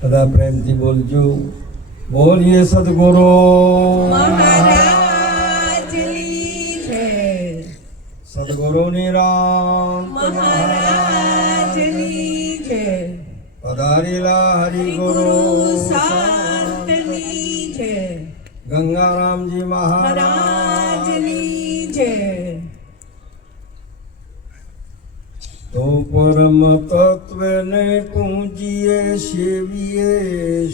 બધા પ્રેમથી બોલજો. બોલીએ સદગુરુ મહારાજની જય. સદગુરુની રામ મહારાજની જય. પધારેલા હરિગુરુ સંતની જય. ગંગારામજી મહારાજ. મહારાજની જય. તો પરમ તત્વને પૂજીએ સેવીએ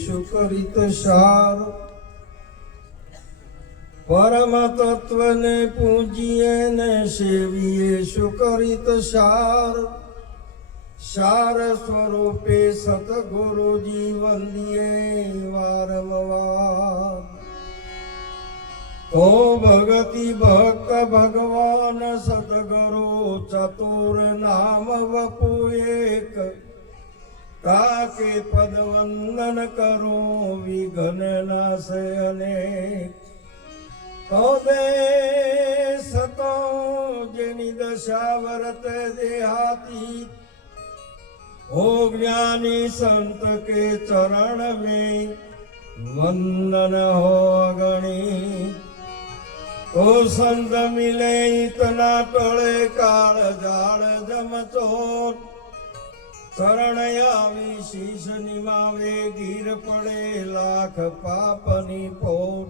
સુકરિત સાર. પરમ તત્વને પૂજીએ ને સેવીએ સુકરિત સાર. સાર સ્વરૂપે સતગુરુજી વંદીએ વારંવાર. તો ભગતિ ભક્ત ભગવાન સદગુરુ ચતુર નામ વપુ એક. તાકે પદ વંદન કરું વિઘ્ન નાશે અનેક. તો દેશ તો જેની દશા વર્ત દેહાતી. ओ ज्ञानी संत के चरण में वंदन हो गणी. ओ संत मिले इतना टळे काल जाड़ जमचोट. शरण आवी शीश निमावे गिर पड़े लाख पापनी पोट.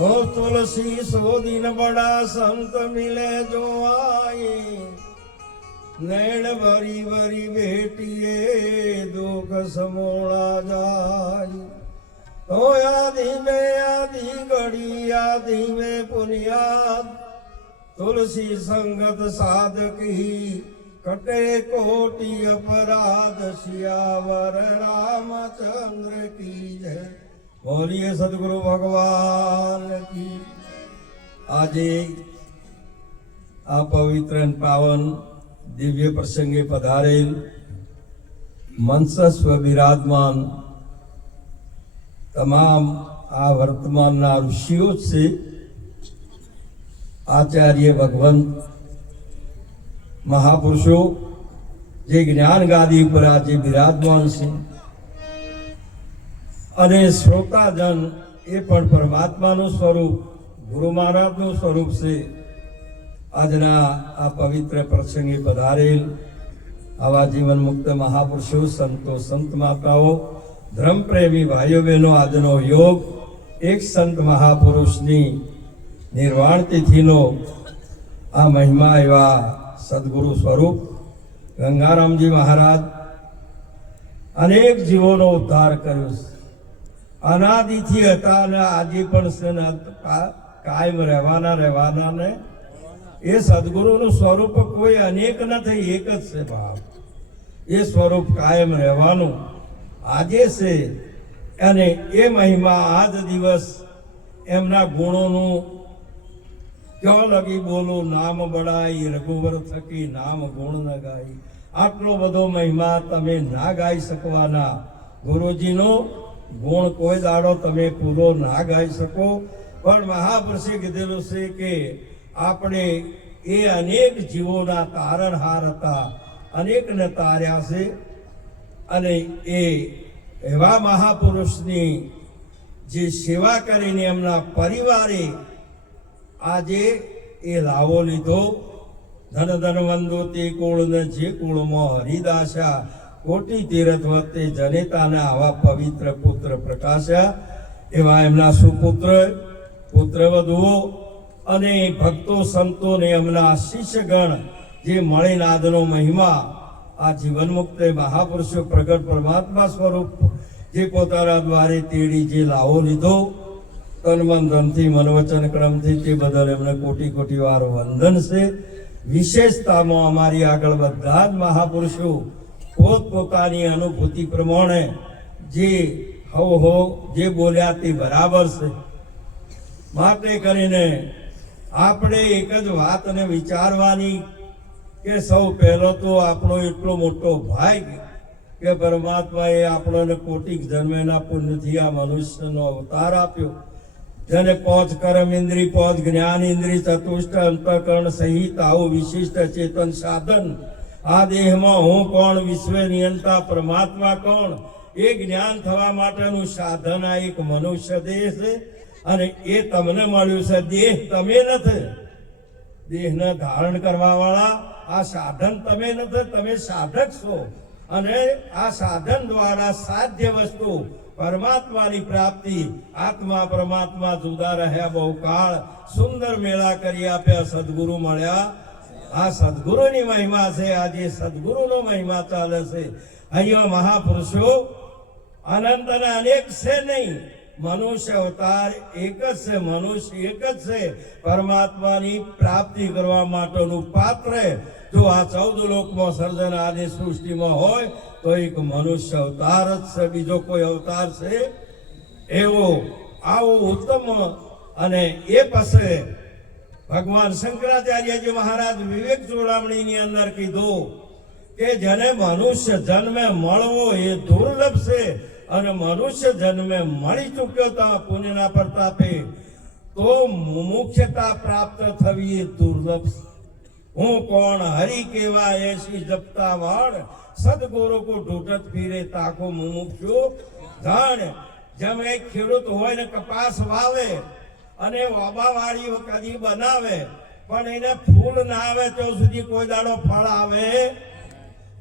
ओ तुलसी सो दिन बड़ा संत मिले जो आए. नैण भरी भरी बेटिए दुख समोड़ा जाय. तो आदि घड़ी आदि में पुनियाद. तुलसी संगत साधक ही कटे कोटि अपराध. सियावर रामचंद्र की जय. बोलिए सदगुरु भगवान की. આજે આ પવિત્ર પાવન દિવ્ય પ્રસંગે પધારેલ મંચસ્વ બિરાજમાન તમામ આ વર્તમાનના ઋષિઓ છે. આચાર્ય ભગવંત મહાપુરુષો જે જ્ઞાન ગાદી ઉપર આજે બિરાજમાન છે અને શ્રોતાજન એ પણ પરમાત્માનું સ્વરૂપ ગુરુ મહારાજનું સ્વરૂપ છે. આજના આ પવિત્ર પ્રસંગે પધારેલ આવા જીવન મુક્ત મહાપુરુષો, સંતો, સંત માતાઓ, ધર્મપ્રેમી ભાઈઓ બહેનો, આજનો યોગ એક સંત મહાપુરુષની નિર્વાણ તિથિનો આ મહિમા એવા સદગુરુ સ્વરૂપ ગંગારામજી મહારાજ અનેક જીવોનો ઉદ્ધાર કર્યો છે. અનાદિથી હતા અને આજે પણ કાયમ રહેવાના ને એ સદગુરુનું સ્વરૂપ કોઈ અનેક નથી, એક જ છે ભાવ. એ સ્વરૂપ કાયમ રહેવાનું આજે છે અને એ મહિમા આજ દિવસ એમના ગુણોનું ક્યાં લગી બોલું. નામ બળાઈ રઘુવર થકી નામ ગુણ ન ગાય. આટલો બધો મહિમા તમે ના ગાઈ શકવાના. ગુરુજીનો ગુણ કોઈ દાડો તમે પૂરો ના ગાઈ શકો. પણ મહાપુરુષે કીધેલું છે કે આપણે એ અનેક જીવોના તારણહાર હતા, અનેકને તાર્યા છે. અને એ એવા મહાપુરુષની જે સેવા કરીને એમના પરિવારે આજે એ લાવો લીધો. ધન ધન વંદો તે કુળને જે કુળમાં હરિદાસા. કોટી તીરથ વખતે જનેતાને આવા પવિત્ર પુત્ર પ્રકાશ્યા. એવા એમના સુપુત્ર, પુત્રવધુઓ અને ભક્તો સંતોને એમના શિષ્યગણ જે મણિનાદનો મહિમા આ જીવન મુક્ત મહાપુરુષો પ્રગટ પરમાત્મા સ્વરૂપ જે પોતાના દ્વારે તેડી જે લાવો લીધો તન મન ધનથી મનવચન ક્રમથી, તે બદલ એમને કોટી કોટી વાર વંદન છે. વિશેષતામાં અમારી આગળ બધા જ મહાપુરુષો પોતપોતાની અનુભૂતિ પ્રમાણે જે જે બોલ્યા તે બરાબર છે. માટે કરીને આપણે એક જ વાતને વિચારવાની કે સૌ પહેલો તો આપણો એટલો મોટો ભાગ કે પરમાત્માએ આપણને કોટિક જન્મેના પુણ્યથી આ મનુષ્યનો અવતાર આપ્યો. જેને પાંચ કર્મ ઇન્દ્રિય, પાંચ જ્ઞાન ઇન્દ્રિય, ચતુષ્ટ અંતઃકરણ સહિત આવું વિશિષ્ટ ચેતન સાધન આ દેહમાં હું કોણ, વિશ્વ નિયંતા પરમાત્મા કોણ, એ જ્ઞાન થવા માટેનું સાધન આ એક મનુષ્ય દેહ છે. અને એ તમને મળ્યું છે. દેહ તમે નથી, દેહને ધારણ કરવા વાળા આ સાધન તમે નથી, તમે સાધક છો. અને આ સાધન દ્વારા સાધ્ય વસ્તુ પરમાત્માની પ્રાપ્તિ. આત્મા પરમાત્મા જુદા રહ્યા બહુ કાળ, સુંદર મેળા કરી આપ્યા, સદગુરુ મળ્યા. આ સદગુરુની મહિમા છે. આજે સદગુરુનો મહિમા ચાલે છે. અહીંયા મહાપુરુષો અનંતના અનેક છે નહીં, મનુષ્ય અવતાર એક જ છે, મનુષ્ય એક જ છે. પરમાત્માની પ્રાપ્તિ કરવા માટેનું પાત્ર જો આ 14 લોકમાં સર્જન આદિ સૃષ્ટિમાં હોય તો એક મનુષ્ય અવતાર જ છે, બીજો કોઈ અવતાર છે એવો આવો ઉત્તમ. અને એ પછી ભગવાન શંકરાચાર્યજી મહારાજ વિવેક ચોડામણીની અંદર કીધું કે જેને મનુષ્ય જન્મે મળવો એ દુર્લભ છે, અને મનુષ્ય જન્મે મળી ચૂક્યો તા પુણ્યના પ્રતાપે તો મુમુક્ષતા પ્રાપ્ત થવી એ દુર્લભ છે. હું કોણ હરિ કેવા એસી જપતા વાળ, સદગુરુ કો ઢૂંઢત ફીરે તાકો મુમુક્ષુ જાણ. જેમ એક ખેડૂત હોય ને કપાસ વાવે અને વાબાવાળી કદી બનાવે, પણ એને ફૂલ ના આવે ત્યાં સુધી કોઈ દાડો ફળ આવે.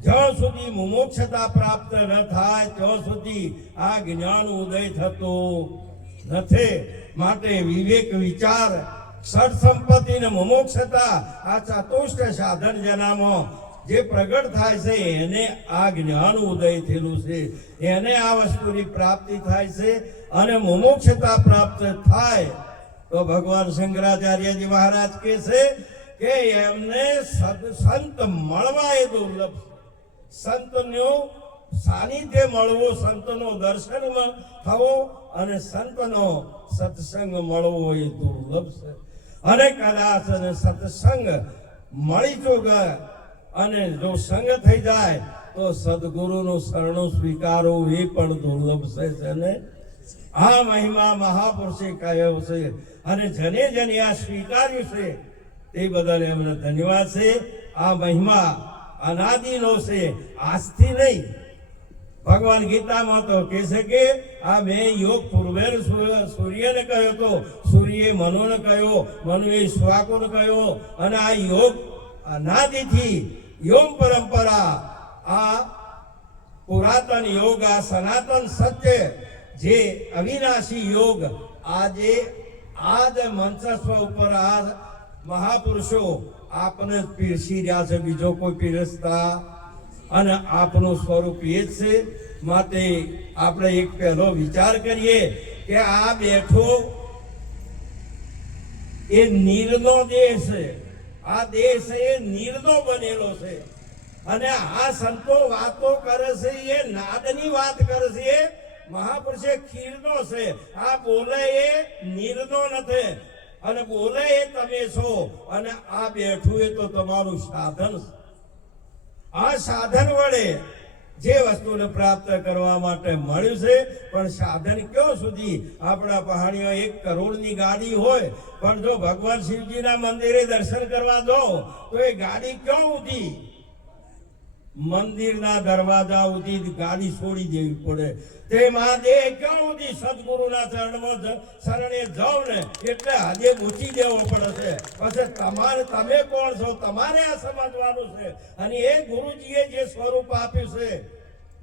જ્યાં સુધી મુમુક્ષતા પ્રાપ્ત ન થાય ત્યાં સુધી આ જ્ઞાન ઉદય થતું નથી. માટે વિવેક વિચાર ષડ સંપત્તિ ને મુમુક્ષતા આ ચતુષ્ટ સાધન જેનામાં જે પ્રગટ થાય છે એને આ જ્ઞાન ઉદય થયેલું છે, એને આ વસ્તુની પ્રાપ્તિ થાય છે. અને મુમુક્ષતા પ્રાપ્ત થાય તો ભગવાન શંકરાચાર્યજી મહારાજ કહે છે કે એમને સંત મળવા એ દુર્લભ. સંતનું સાનિધ્ય મળવું, સંતનો દર્શન થવો અને સંતનો સત્સંગ મળવો એ દુર્લભ છે. અને કદાચ સત્સંગ મળી ચૂકે અને જો સંગ થઈ જાય તો સદગુરુનું શરણું સ્વીકારવું એ પણ દુર્લભ છે ને. આ મહિમા મહાપુરુષે કહ્યો છે, અને જેને જેને આ સ્વીકાર્યું છે તે બદલ એમને ધન્યવાદ છે. આ મહિમા અનાદિનો છે, આજથી નહીં. ભગવાન ગીતામાં તો કહે છે કે આ મેં યોગ પૂર્વે સૂર્યને કહ્યો તો, સૂર્યે મનુને કહ્યો, મનુએ શ્વાકોને કહ્યો. અને આ યોગ અનાદિથી યોગ પરંપરા, આ પુરાતન યોગ, આ સનાતન સત્ય, જે અવિનાશી યોગ આજે આજ મંચસ્વ ઉપર આ મહાપુરુષો આપને પીરસી રહ્યા છે, બીજો કોઈ પીરસતા. અને આપનું સ્વરૂપ એ જ છે. માટે આપણે એક પહેલો વિચાર કરીએ કે આ બેઠો એ નીરનો દેહ છે. આ દેહ છે એ નીરનો બનેલો છે. અને આ સંતો વાતો કરે છે એ નાદની વાત કરે છે. એ મહાપુરુષે ખીરનો છે. આ બોલે એ નીરનો નથી, અને બોલે એ તમે છો. અને આ બેઠું એ તો તમારું સાધન છે. આ સાધન વડે જે વસ્તુને પ્રાપ્ત કરવા માટે મળ્યું છે. પણ સાધન ક્યાં સુધી? આપણા પહાડીઓ 1 કરોડની ગાડી હોય, પણ જો ભગવાન શિવજીના મંદિરે દર્શન કરવા જાઓ તો એ ગાડી ક્યાં ઉધી? મંદિરના દરવાજા ઉધી ગાડી છોડી દેવી પડે. તે મહાદેવ ક્યાં ઉધી? સદગુરુના ચરણમાં શરણે જાઓ ને એટલે હાથે મૂકી દેવો પડે છે. પછી તમે કોણ છો તમારે આ સમજવાનું છે. અને એ ગુરુજીએ જે સ્વરૂપ આપ્યું છે,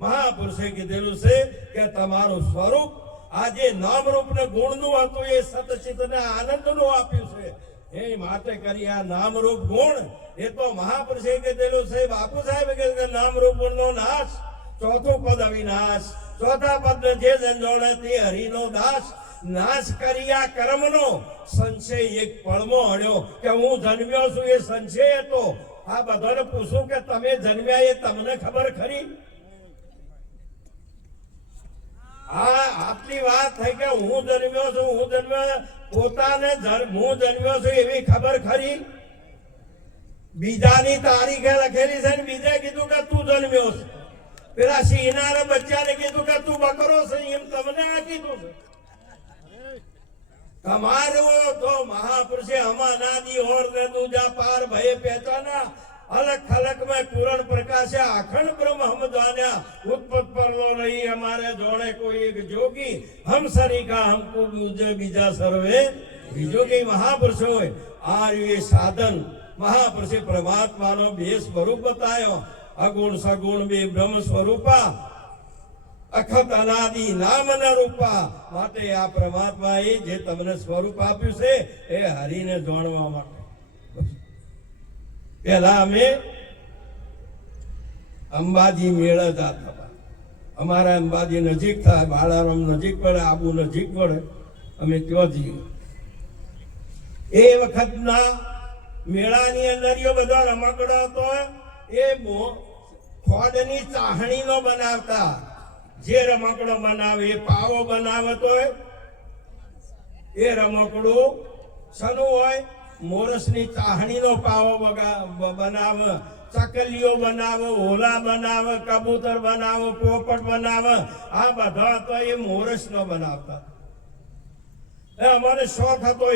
મહાપુરુષે કીધેલું છે કે તમારું સ્વરૂપ આજે નામ રૂપ ને ગુણનું હતું, એ સતચિત ને આનંદનું આપ્યું છે. એ માટે કરી આ નામ રૂપ ગુણ એ તો મહાપુરુષે કીધેલું છે. બાપુ સાહેબ કે નામ રૂપ ગુણનો નાશ, ચોથું પદ અવિનાશ. ચોથા પદ જે જંજોળે તે હરિનો દાસ. નાશ કર્યા કર્મનો સંશય એક પળમાં હળ્યો. કે હું જન્મ્યો છું એ સંશય હતો. આ બધાને પૂછું કે તમે જન્મ્યા એ તમને ખબર ખરી? આટલી વાત થઈ કે હું જન્મ્યો છું, હું જન્મ્યો, પોતાને હું જન્મ્યો છું એવી ખબર ખરી? બીજાની તારીખે લખેલી છે ને બીજે કીધું કે તું જન્મ્યો છે. પેલા સિંહના બચ્ચાને કીધું કે તું બકરો છે, એમ તમને આ કીધું છે. તમારો તો મહાપુરુષે હમાનાદી ઓર ને દૂજા પાર ભય પહેચાના. अलग खलक में पूर्ण प्रकाश है अखंड ब्रह्म हम जान्या उत्पत्त पर लो नहीं हमारे जोड़े कोई एक जोगी हम सरी का हमको मुझे बीजा सर्वे बीजोगी महापुरुष हो आ ये साधन महापुरुष परमात्मा नो बे स्वरूप बतायो अगुण सगुण बे ब्रह्म स्वरूपा अखत अनादि नाम न रूपा માટે આ પરમાત્માએ જે તમને સ્વરૂપ આપ્યું છે એ હરિને જાણવા માટે પહેલા અમે અંબાજી મેળા જતા હતા અમારા અંબાજી નજીક થાય બાળારામ નજીક પડે આબુ નજીક પડે અમે ત્યાં જઈએ એ વખતના મેળાની અંદર એ બધો રમકડો હતો એ ખોડની ચાહણીનો બનાવતા જે રમકડો બનાવે એ પાવો બનાવતો હોય એ રમકડો સનું હોય મોરસની ચાહણીનો પાવો બનાવે ચકલીઓ બનાવે ઓલા બનાવે કબૂતર બનાવે પોપટ બનાવે આ બધા તો એ મોરસનો બનાવતા એ અમારે શોખ હતો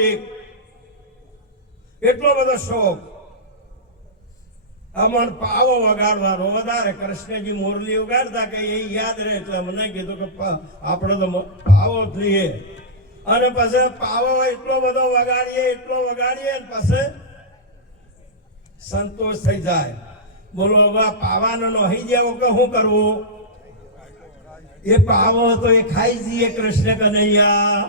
એટલો બધો શોખ અમન પાવો વગાડવાનો વધારે કૃષ્ણજી મોરલી વગાડતા કે એ યાદ રહે એટલે મને કીધું કે આપણે તો પાવો જ લઈએ અને પછી પાવો એટલો બધો વગાડીએ પછી સંતોષ થઈ જાય બોલો હવે પાવાનો નહી જેવો કે શું કરવું એ પાવો તો એ ખાઈ જઈએ કૃષ્ણ કનૈયા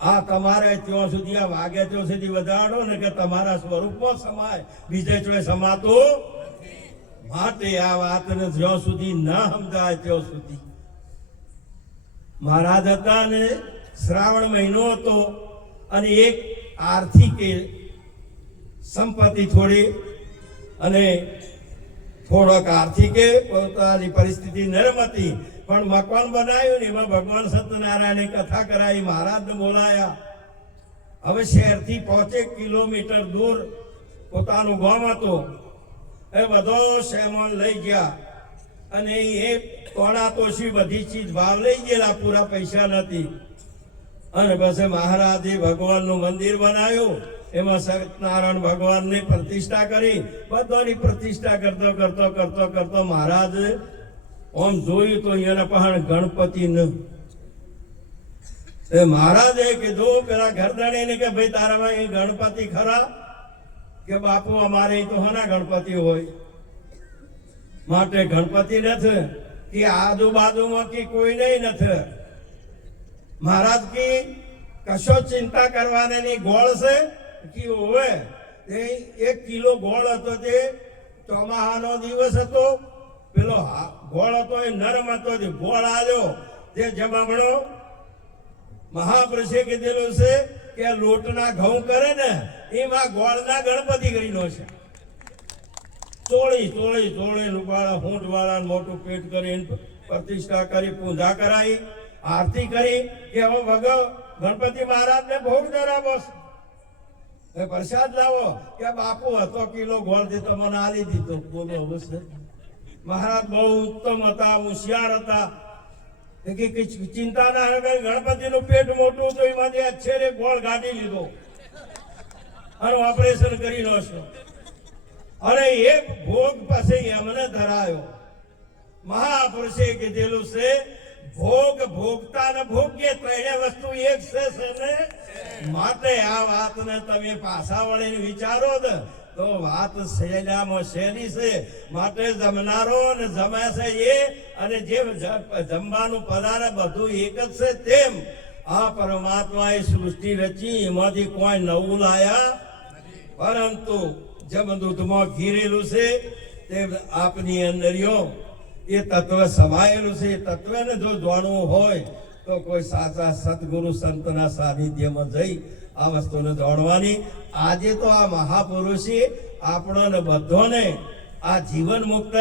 આ તમારે ત્યાં સુધી આ વાગે ત્યાં સુધી વધારો ને કે તમારા સ્વરૂપમાં સમાય બીજે ચોય સમાતો માટે આ વાતને જ્યાં સુધી ન સમજાય ત્યાં સુધી મહારાજ હતા ને શ્રાવણ મહિનો હતો અને એક આર્થિક સંપત્તિ થોડી અને થોડોક આર્થિક પોતાની પરિસ્થિતિ નરમ હતી પણ મકાન બનાવ્યું ને એમાં ભગવાન સત્યનારાયણ કથા કરાવી મહારાજને બોલાયા હવે શહેરથી 5 કિલોમીટર દૂર પોતાનું ગામ હતું એ બધો સામાન લઈ ગયા અને એ તોડા તોશી બધી ચીજ ભાવ લઈ ગયેલા પૂરા પૈસા નથી અને પછી મહારાજે ભગવાનનું મંદિર બનાવ્યું એમાં સત્યનારાયણ ભગવાનની પ્રતિષ્ઠા કરી બધાની પ્રતિષ્ઠા કરતો મહારાજ ઓમ જોયું તો અહીંયા પણ ગણપતિ ન એ મહારાજે કીધું પેલા ઘરધણીને કે ભાઈ તારામાં એ ગણપતિ ખરા કે બાપુ અમારે તો હના ગણપતિ હોય માટે ગણપતિ નથી કે આજુબાજુમાં કે કોઈ નહીં નથી મહારાજ કી કશો ચિંતા કરવાની ગોળ છે કે હોવે 1 કિલો ગોળ હતો તે ચોમાહાનો દિવસ હતો પેલો ગોળ હતો એ નરમ હતો તે ગોળ આવ્યો તે જમામણો મહાપુરુષે કીધેલું છે કે લોટના ઘઉં કરે ને એમાં ગોળના ગણપતિ ગણીનો છે ચોળી રૂપાળા હોંઠ વાળા મોટું પેટ કરીને પ્રતિષ્ઠા કરી પૂજા કરાવી આરતી કરી કે હવે ભગવ ગણપતિ મહારાજ ને ભોગ ધરાવો પ્રસાદ લાવો કે બાપુ હતો કિલો ગોળ થી તમને આલી દીધો બોલો અવશ્ય મહારાજ બહુ ઉત્તમ હતા હોશિયાર હતા કે ચિંતા ના કરે ગણપતિ નું પેટ મોટું તો એમાંથી અચ્છેરે ગોળ કાઢી લીધો અને ઓપરેશન કરી નાખ્યો અને એ ભોગ પછી એમને ધરાયો મહાપુરુષે કીધેલું છે ભોગ ભોગતા ને ભોગ્ય ત્રણે વસ્તુ એક છે ને માટે આ વાતને તમે પાછા વળીને વિચારો ને તો વાત સહેલામાં સહેલી છે માટે જમનારો ને જમે છે એ અને જે જમવાનું પદાર્થ બધું એક જ છે તેમ આ પરમાત્માએ સૃષ્ટિ રચી એમાંથી કોઈ નવું લાયા પરંતુ જેમ દૂધમાં ઘીરેલું છે તે આપની અંદર એ તત્વ સમાયેલું છે એ તત્વને જો જાણવું હોય તો કોઈ સાચા સદગુરુ સંતના સાનિધ્યમાં જઈ આ વસ્તુને જાણવાની આજે તો આ મહાપુરુષે આપણને બધાને આ જીવન મુક્ત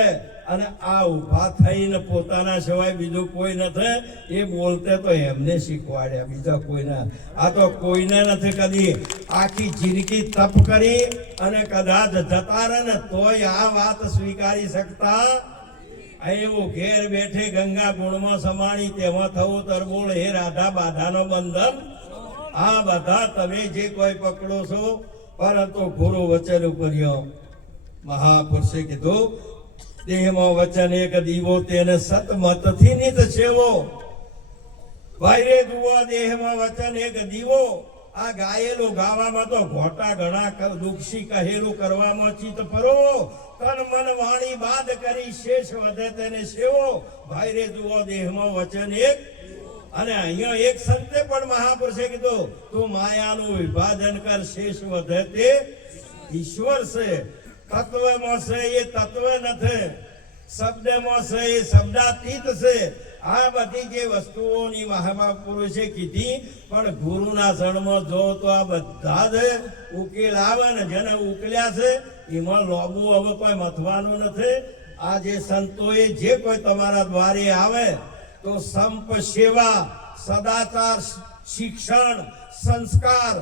અને આ ઊભા થઈને પોતાના સિવાય બીજું કોઈ નથી એ બોલતે તો એમને શીખવાડ્યા બીજા કોઈના આ તો કોઈને નથી કદી આખી જિંદગી તપ કરી અને કદાચ જતા રહે ને તોય આ વાત સ્વીકારી શકતા એવું ઘેર બેઠે ગંગા ગુણમાં સમાણી તેમાં થવું તરબોળ હે રાધા બાધાનો બંધન આ બધા તમે જે કોઈ પકડો છો પરંતુ ગુરુ વચન ઉપર મહાપુરુષે કીધું દેહમાં વચન એક દીવો તેને સતમતથી નિત સેવો. ભાઈ જુઓ દેહમાં વચન એક દીવો. આ ગાયેલું ગાવામાં તો ઘોટા ઘણા દુખી કહેલું કરવામાં ચિત્ત પરો. તન મન વાણી બાદ કરી શેષ વધે તેને સેવો. ભાઈ રે જુઓ દેહમાં વચન એક. અને અહીંયા એક સંતે પણ મહાપુરુષે કીધું તું માયાનું વિભાજન કર શેષ વધે તે ઈશ્વર છે. તત્વમાં છે એ તત્વ નથી, શબ્દમાં છે એ શબ્દાતીત છે. આ બધી જે વસ્તુઓની મહાપુરુષે કીધી પણ ગુરુના શરણમાં જો તો આ બધા જ ઉકેલ આવે ને જેને ઉકલ્યા છે એમાં લોબુ હવે કોઈ મથવાનું નથી. આ જે સંતોએ જે કોઈ તમારા દ્વારે આવે તો સંપ સેવા, સદાચાર, શિક્ષણ, સંસ્કાર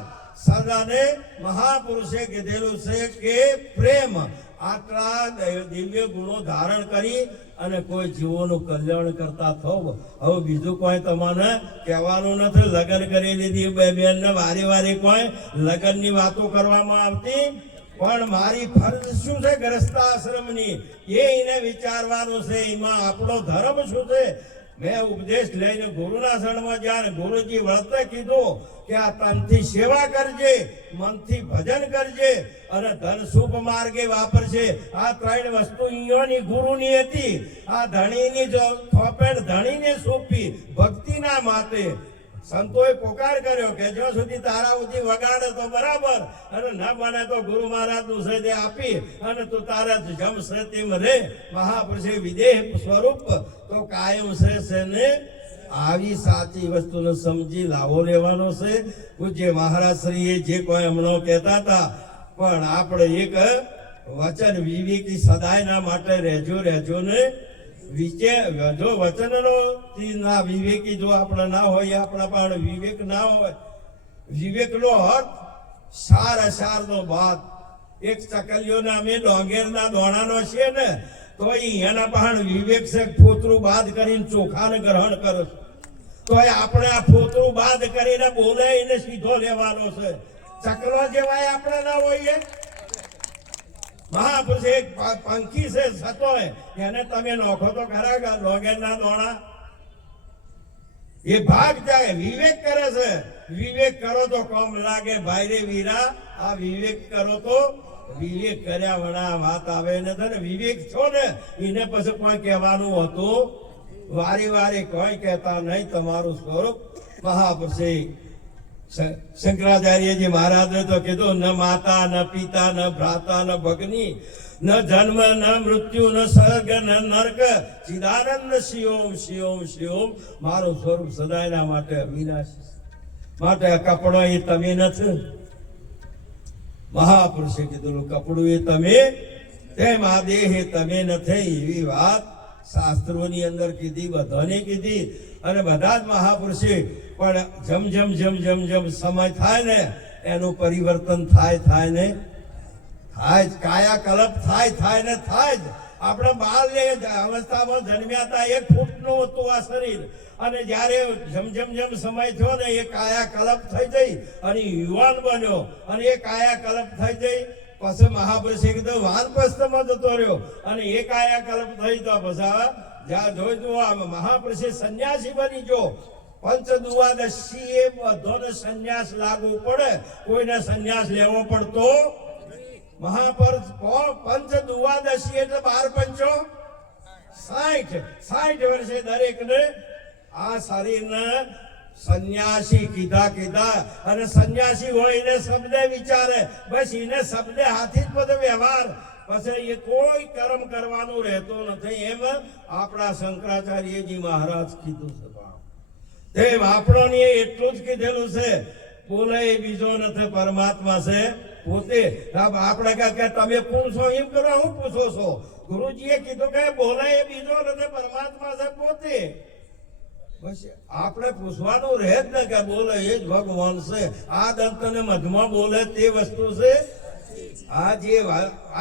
સદાને મહાપુરુષે કીધેલું છે કે પ્રેમ આટલા દિવ્ય ગુણો ધારણ કરી અને કોઈ જીવોનું કલ્યાણ કરતા થવ. હવે બીજું કોઈ તમને કહેવાનું નથી. લગ્ન કરી લીધી બે બેનને વારે વારે કોઈ લગ્નની વાતો કરવામાં આવતી પણ મારી ફરજ શું છે ગ્રસ્તાશ્રમની એને વિચારવાનું છે. એમાં આપણો ધર્મ શું છે. મેં ઉપદેશ લઈને ગુરુના શરણમાં જ્યાં ગુરુજી વળતે કીધું કે આ તનથી સેવા કરજે, મનથી ભજન કરજે અને ધન શુભ માર્ગે વાપરજે. આ ત્રણ વસ્તુ અહીંયાની ગુરુની હતી. આ ધણીની જો થોપેડ ધણીને સોંપી ભક્તિના માટે સંતોએ પોકાર કર્યો કે જ્યાં સુધી તારા સુધી વગાડે તો બરાબર અને ન બને તો ગુરુ મહારાજ નું છે તે આપી અને તું તારા જમશે તેમ રે. મહાપુરુષે વિદેહ સ્વરૂપ તો કાયમ છે ને આવી સાચી વસ્તુને સમજી લાવો લેવાનો છે. પૂજ્ય મહારાજ શ્રીએ જે કોઈ હમણાં કહેતા હતા પણ આપણે એક વચન વિવેકી સદાયના માટે રહેજો ને જો વચનનો ના વિવેકી જો આપણે ના હોય આપણા પણ વિવેક ના હોય. વિવેકનો અર્થ સાર અસારનો બાદ. એક ચકલીઓને અમે ડોંગેરના દોણાનો છે ને તો એના પણ વિવેક છે. ફોતરું બાદ કરીને ચોખાને ગ્રહણ કરે તો આપણે આ ફોતરું બાદ કરીને બોલે એને સીધો લેવાનો છે. ચકલો જેવાય આપણે ના હોઈએ. મહાપુરુષ એક પંખી છે સતો એને તમે નોખો તો ખરા લોગેરના દોણા એ ભાગ જાય. વિવેક કરે છે. વિવેક કરો તો કોમ લાગે. ભાઈ રે વીરા આ વિવેક કરો તો વિવેક કર્યા વણા વાત આવે ને તને વિવેક છો ને એને પછી કોઈ કહેવાનું હતું વારી વારી કોઈ કહેતા નહીં. તમારું સ્વરૂપ મહાપુરુષે શંકરાચાર્યજી મહારાજે તો કીધું ન માતા ન પિતા ન ભ્રાતા ન ભગની ન જન્મ ન મૃત્યુ ન સ્વર્ગ ન નર્ક ચિદાનંદ શિવમ શિવમ શિવમ. મારું સ્વરૂપ સદાયના માટે અવિનાશી માટે કપડો એ તમે નથી. મહાપુરુષે કીધું કપડું એ તમે તેમ આ દેહ તમે નથી. એવી વાત શાસ્ત્રોની અંદર કીધી, બધાને કીધી અને બધા જ મહાપુરુષે પણ જેમ સમય થાય ને એનું પરિવર્તન થાય ને થાય જ. કાયાકલ્પ થાય ને થાય જ. આપણે બાળને અવસ્થામાં જન્મ્યા હતા 1 ફૂટનું હતું આ શરીર અને જ્યારે જેમ સમય થયો ને એ કાયાકલ્પ થઈ જઈ અને યુવાન બન્યો અને એ કાયાકલ્પ થઈ જઈ પછી મહાપુરુષે કીધું વાનપ્રસ્થમાં જતો રહ્યો અને એ કાયાકલ્પ થઈ તો પછી જ્યાં જોઈ મહાપુરુષે સંન્યાસી બની ગયો. પંચ દ્વાદશી એ બધોને સંન્યાસ લાગુ પડે. કોઈને સંન્યાસ લેવો પડતો મહાપુરુષ પંચ દ્વાદશી એટલે 12 પંચો 60 વર્ષે દરેકને આ શરીરને સંન્યાસી કીધા અને સંન્યાસી હોય એને શબ્દ વિચારે બસ એને શબ્દ હાથી જ બધો વ્યવહાર પછી એ કોઈ કર્મ કરવાનું રહેતું નથી. એમ આપણા શંકરાચાર્યજી મહારાજ કીધું છે. તેમ આપણને એટલું જ કીધેલું છે બોલે એ બીજો નથી પરમાત્મા છે પોતે. આપણે કે તમે કોણ છો એમ કરો હું પૂછો છો. ગુરુજીએ કીધું કે બોલે એ બીજો નથી પરમાત્મા છે પોતે. બસ આપણે પૂછવાનું રહે જ ને કે બોલે એ જ ભગવાન છે. આ દંત ને મધમાં બોલે તે વસ્તુ છે. આ જે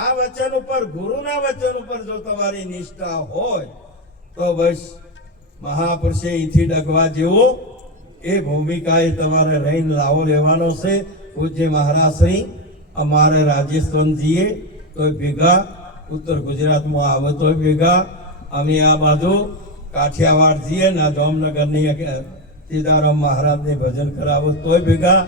આ વચન ઉપર ગુરુના વચન ઉપર જો તમારી નિષ્ઠા હોય તો બસ મહાપુરુષે અહીંથી ડગવા જેવો એ ભૂમિકા એ તમારે રહીને લાવો લેવાનો છે. પૂજ્ય મહારાજ શ્રી અમારે રાજસ્થાન જઈએ તોય ભેગા, ઉત્તર ગુજરાતમાં આવે તોય ભેગા, અમે આ બાજુ કાઠિયાવાડ જઈએ ને જામનગરની સીતારામ મહારાજને ભજન કરાવો તોય ભેગા,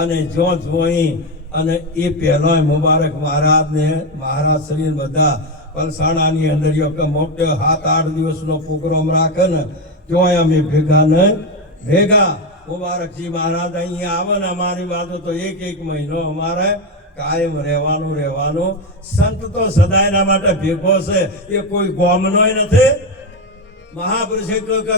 અને જો જોઈ અને એ પહેલો મુબારક મહારાજને મહારાજ શ્રી બધા પલસાણાની અંદર મોટો 7-8 દિવસનો પ્રોગ્રામ રાખે ને તોય અમે ભેગા ને ભેગા. મુબારકજી મહારાજ અહીંયા આવે ને અમારી બાજુ તો એક મહિનો અમારે કાયમ રહેવાનું. સંત તો સદાયના માટે ભેગો છે, એ કોઈ ગોમનોય નથી, મહાપુરુષે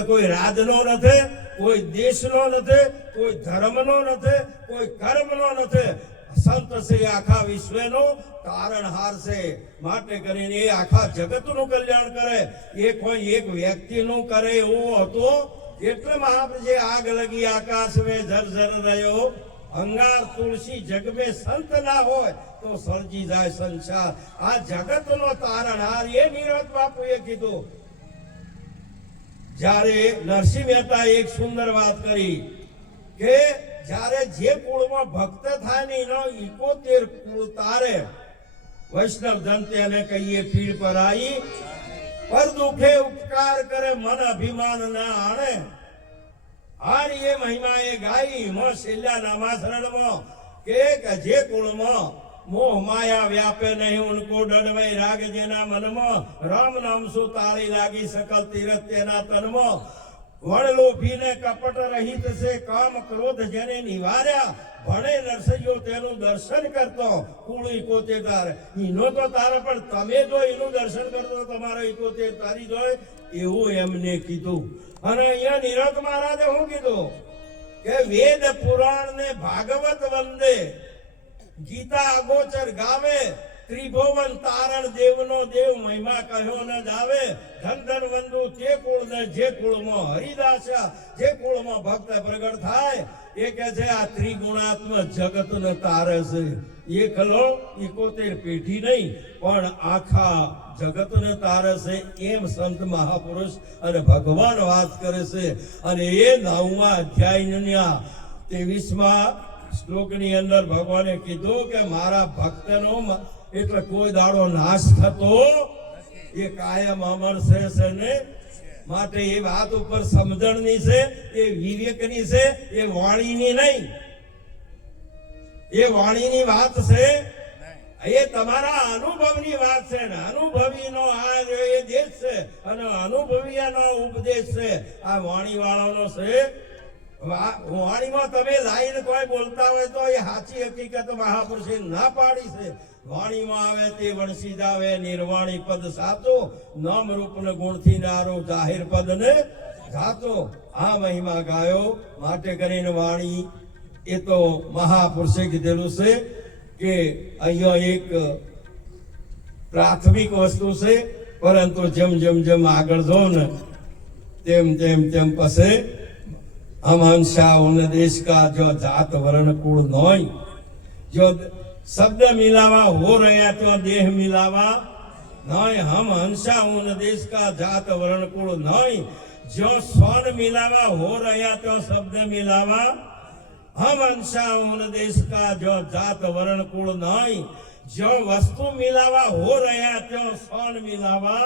કોઈ રાજનો નથી, કોઈ દેશનો નથી, કોઈ ધર્મનો નથી, કોઈ કર્મનો નથી. સંત છે આખા વિશ્વનો તારણહાર છે, માટે કરીને એ આખા જગતનું કલ્યાણ કરે, એ કોઈ એક વ્યક્તિનું કરે એવો હતો. એટલે મહાપ્રભુએ આગ લગી આકાશ में झरझर રહ્યો અંગાર તુલસી જગ में સંત ના હોય તો સર્જી જાય સંસાર. આ જગતનો તારણહાર એ નિરત બાપુએ કીધું. જ્યારે નરસિંહ મહેતા એક સુંદર વાત કરી કે જ્યારે જે કુળમાં ભક્ત થાય ને એનો 71 કુળ તારે. વૈષ્ણવ જન તેને કહીએ પીડ પર આવી, પર દુખે ઉપકાર કરે મન અભિમાન ના આણે. આર એ મહિમા એ ગાઈ મો શિલ્યા નામાશરણમાં કે જે કુળમાં મોહ માયા વ્યાપે નહીં ઉनको ડડવે રાગ જેના મનમાં, રામ નામ સુ તાળી લાગી સકલ તીરથ તેના તનમાં. વણલોભીને કપટ રહિત છે કામ ક્રોધ જેને નિવાર્યા, ભણે નરસૈયો તેનું દર્શન કરતો કુળ 71 તારે. એનો તો તારે પણ તમે જો એનું દર્શન કરતો તમારો 71 તારી જોય એવું એમને કીધું. અને અહીંયા નિરત મહારાજે શું કીધું કે વેદ પુરાણ ને ભાગવત વંદે, ગીતા અગોચર ગાવે, ત્રિભુવન તારણ દેવનો દેવ મહિમા કહ્યો ન જાવે. ધન ધન વંદુ તે કુળ ને જે કુળમાં હરિદાસા, જે કુળમાં ભક્ત પ્રગટ થાય. એ કે છે આ ત્રિગુણાત્મક જગત ને તારે છે. એકલો 71 પેઢી નહીં પણ આખા જગત ને તારે છે, એમ સંત મહાપુરુષ અને ભગવાન વાત કરે છે. અને એ 9મા અધ્યાયના 23મા શ્લોકની અંદર ભગવાને કીધું કે મારા ભક્તનો એટલે કોઈ દાડો નાશ થતો, એ કાયમ અમર છે ને. માટે એ વાત ઉપર સમજણની છે, એ વિવેકની છે, એ વાણીની નહીં. એ વાણીની વાત છે, એ તમારા અનુભવની વાત છે ને. અનુભવીનો આ એ દેશ છે અને અનુભવીનો ઉપદેશ છે. આ વાણી વાળાનો છે. વાણીમાં તમે લાઈન કોઈ બોલતા હોય તો એ સાચી હકીકત મહાપુરુષે ના પાડી છે. વાણીમાં આવે તે વણસી જાવે નિર્વાણી પદ સાચો, નામ રૂપ ને ગુણથી નારો જાહેર પદ ને જાતો. આ મહિમા ગાયો. માટે કરીને વાણી એ તો મહાપુરુષે કીધેલું છે કે અહીંયા એક પ્રાથમિક વસ્તુ છે, પરંતુ જેમ આગળ જો ને તેમ પછી हम हंसा उन देश का जो जात वर्ण कुल नोय, जो शब्द मिलावा हो रहा तो देह मिलावा नोय. हम हंसा उन देश का जात वर्ण कुल नोय, जो सोन मिलावा हो रहा तो शब्द मिलावा. हम हंसा उन देश का जो जात वर्ण कुल नोय, जो वस्तु मिलावा हो रहा तो सोन मिलावा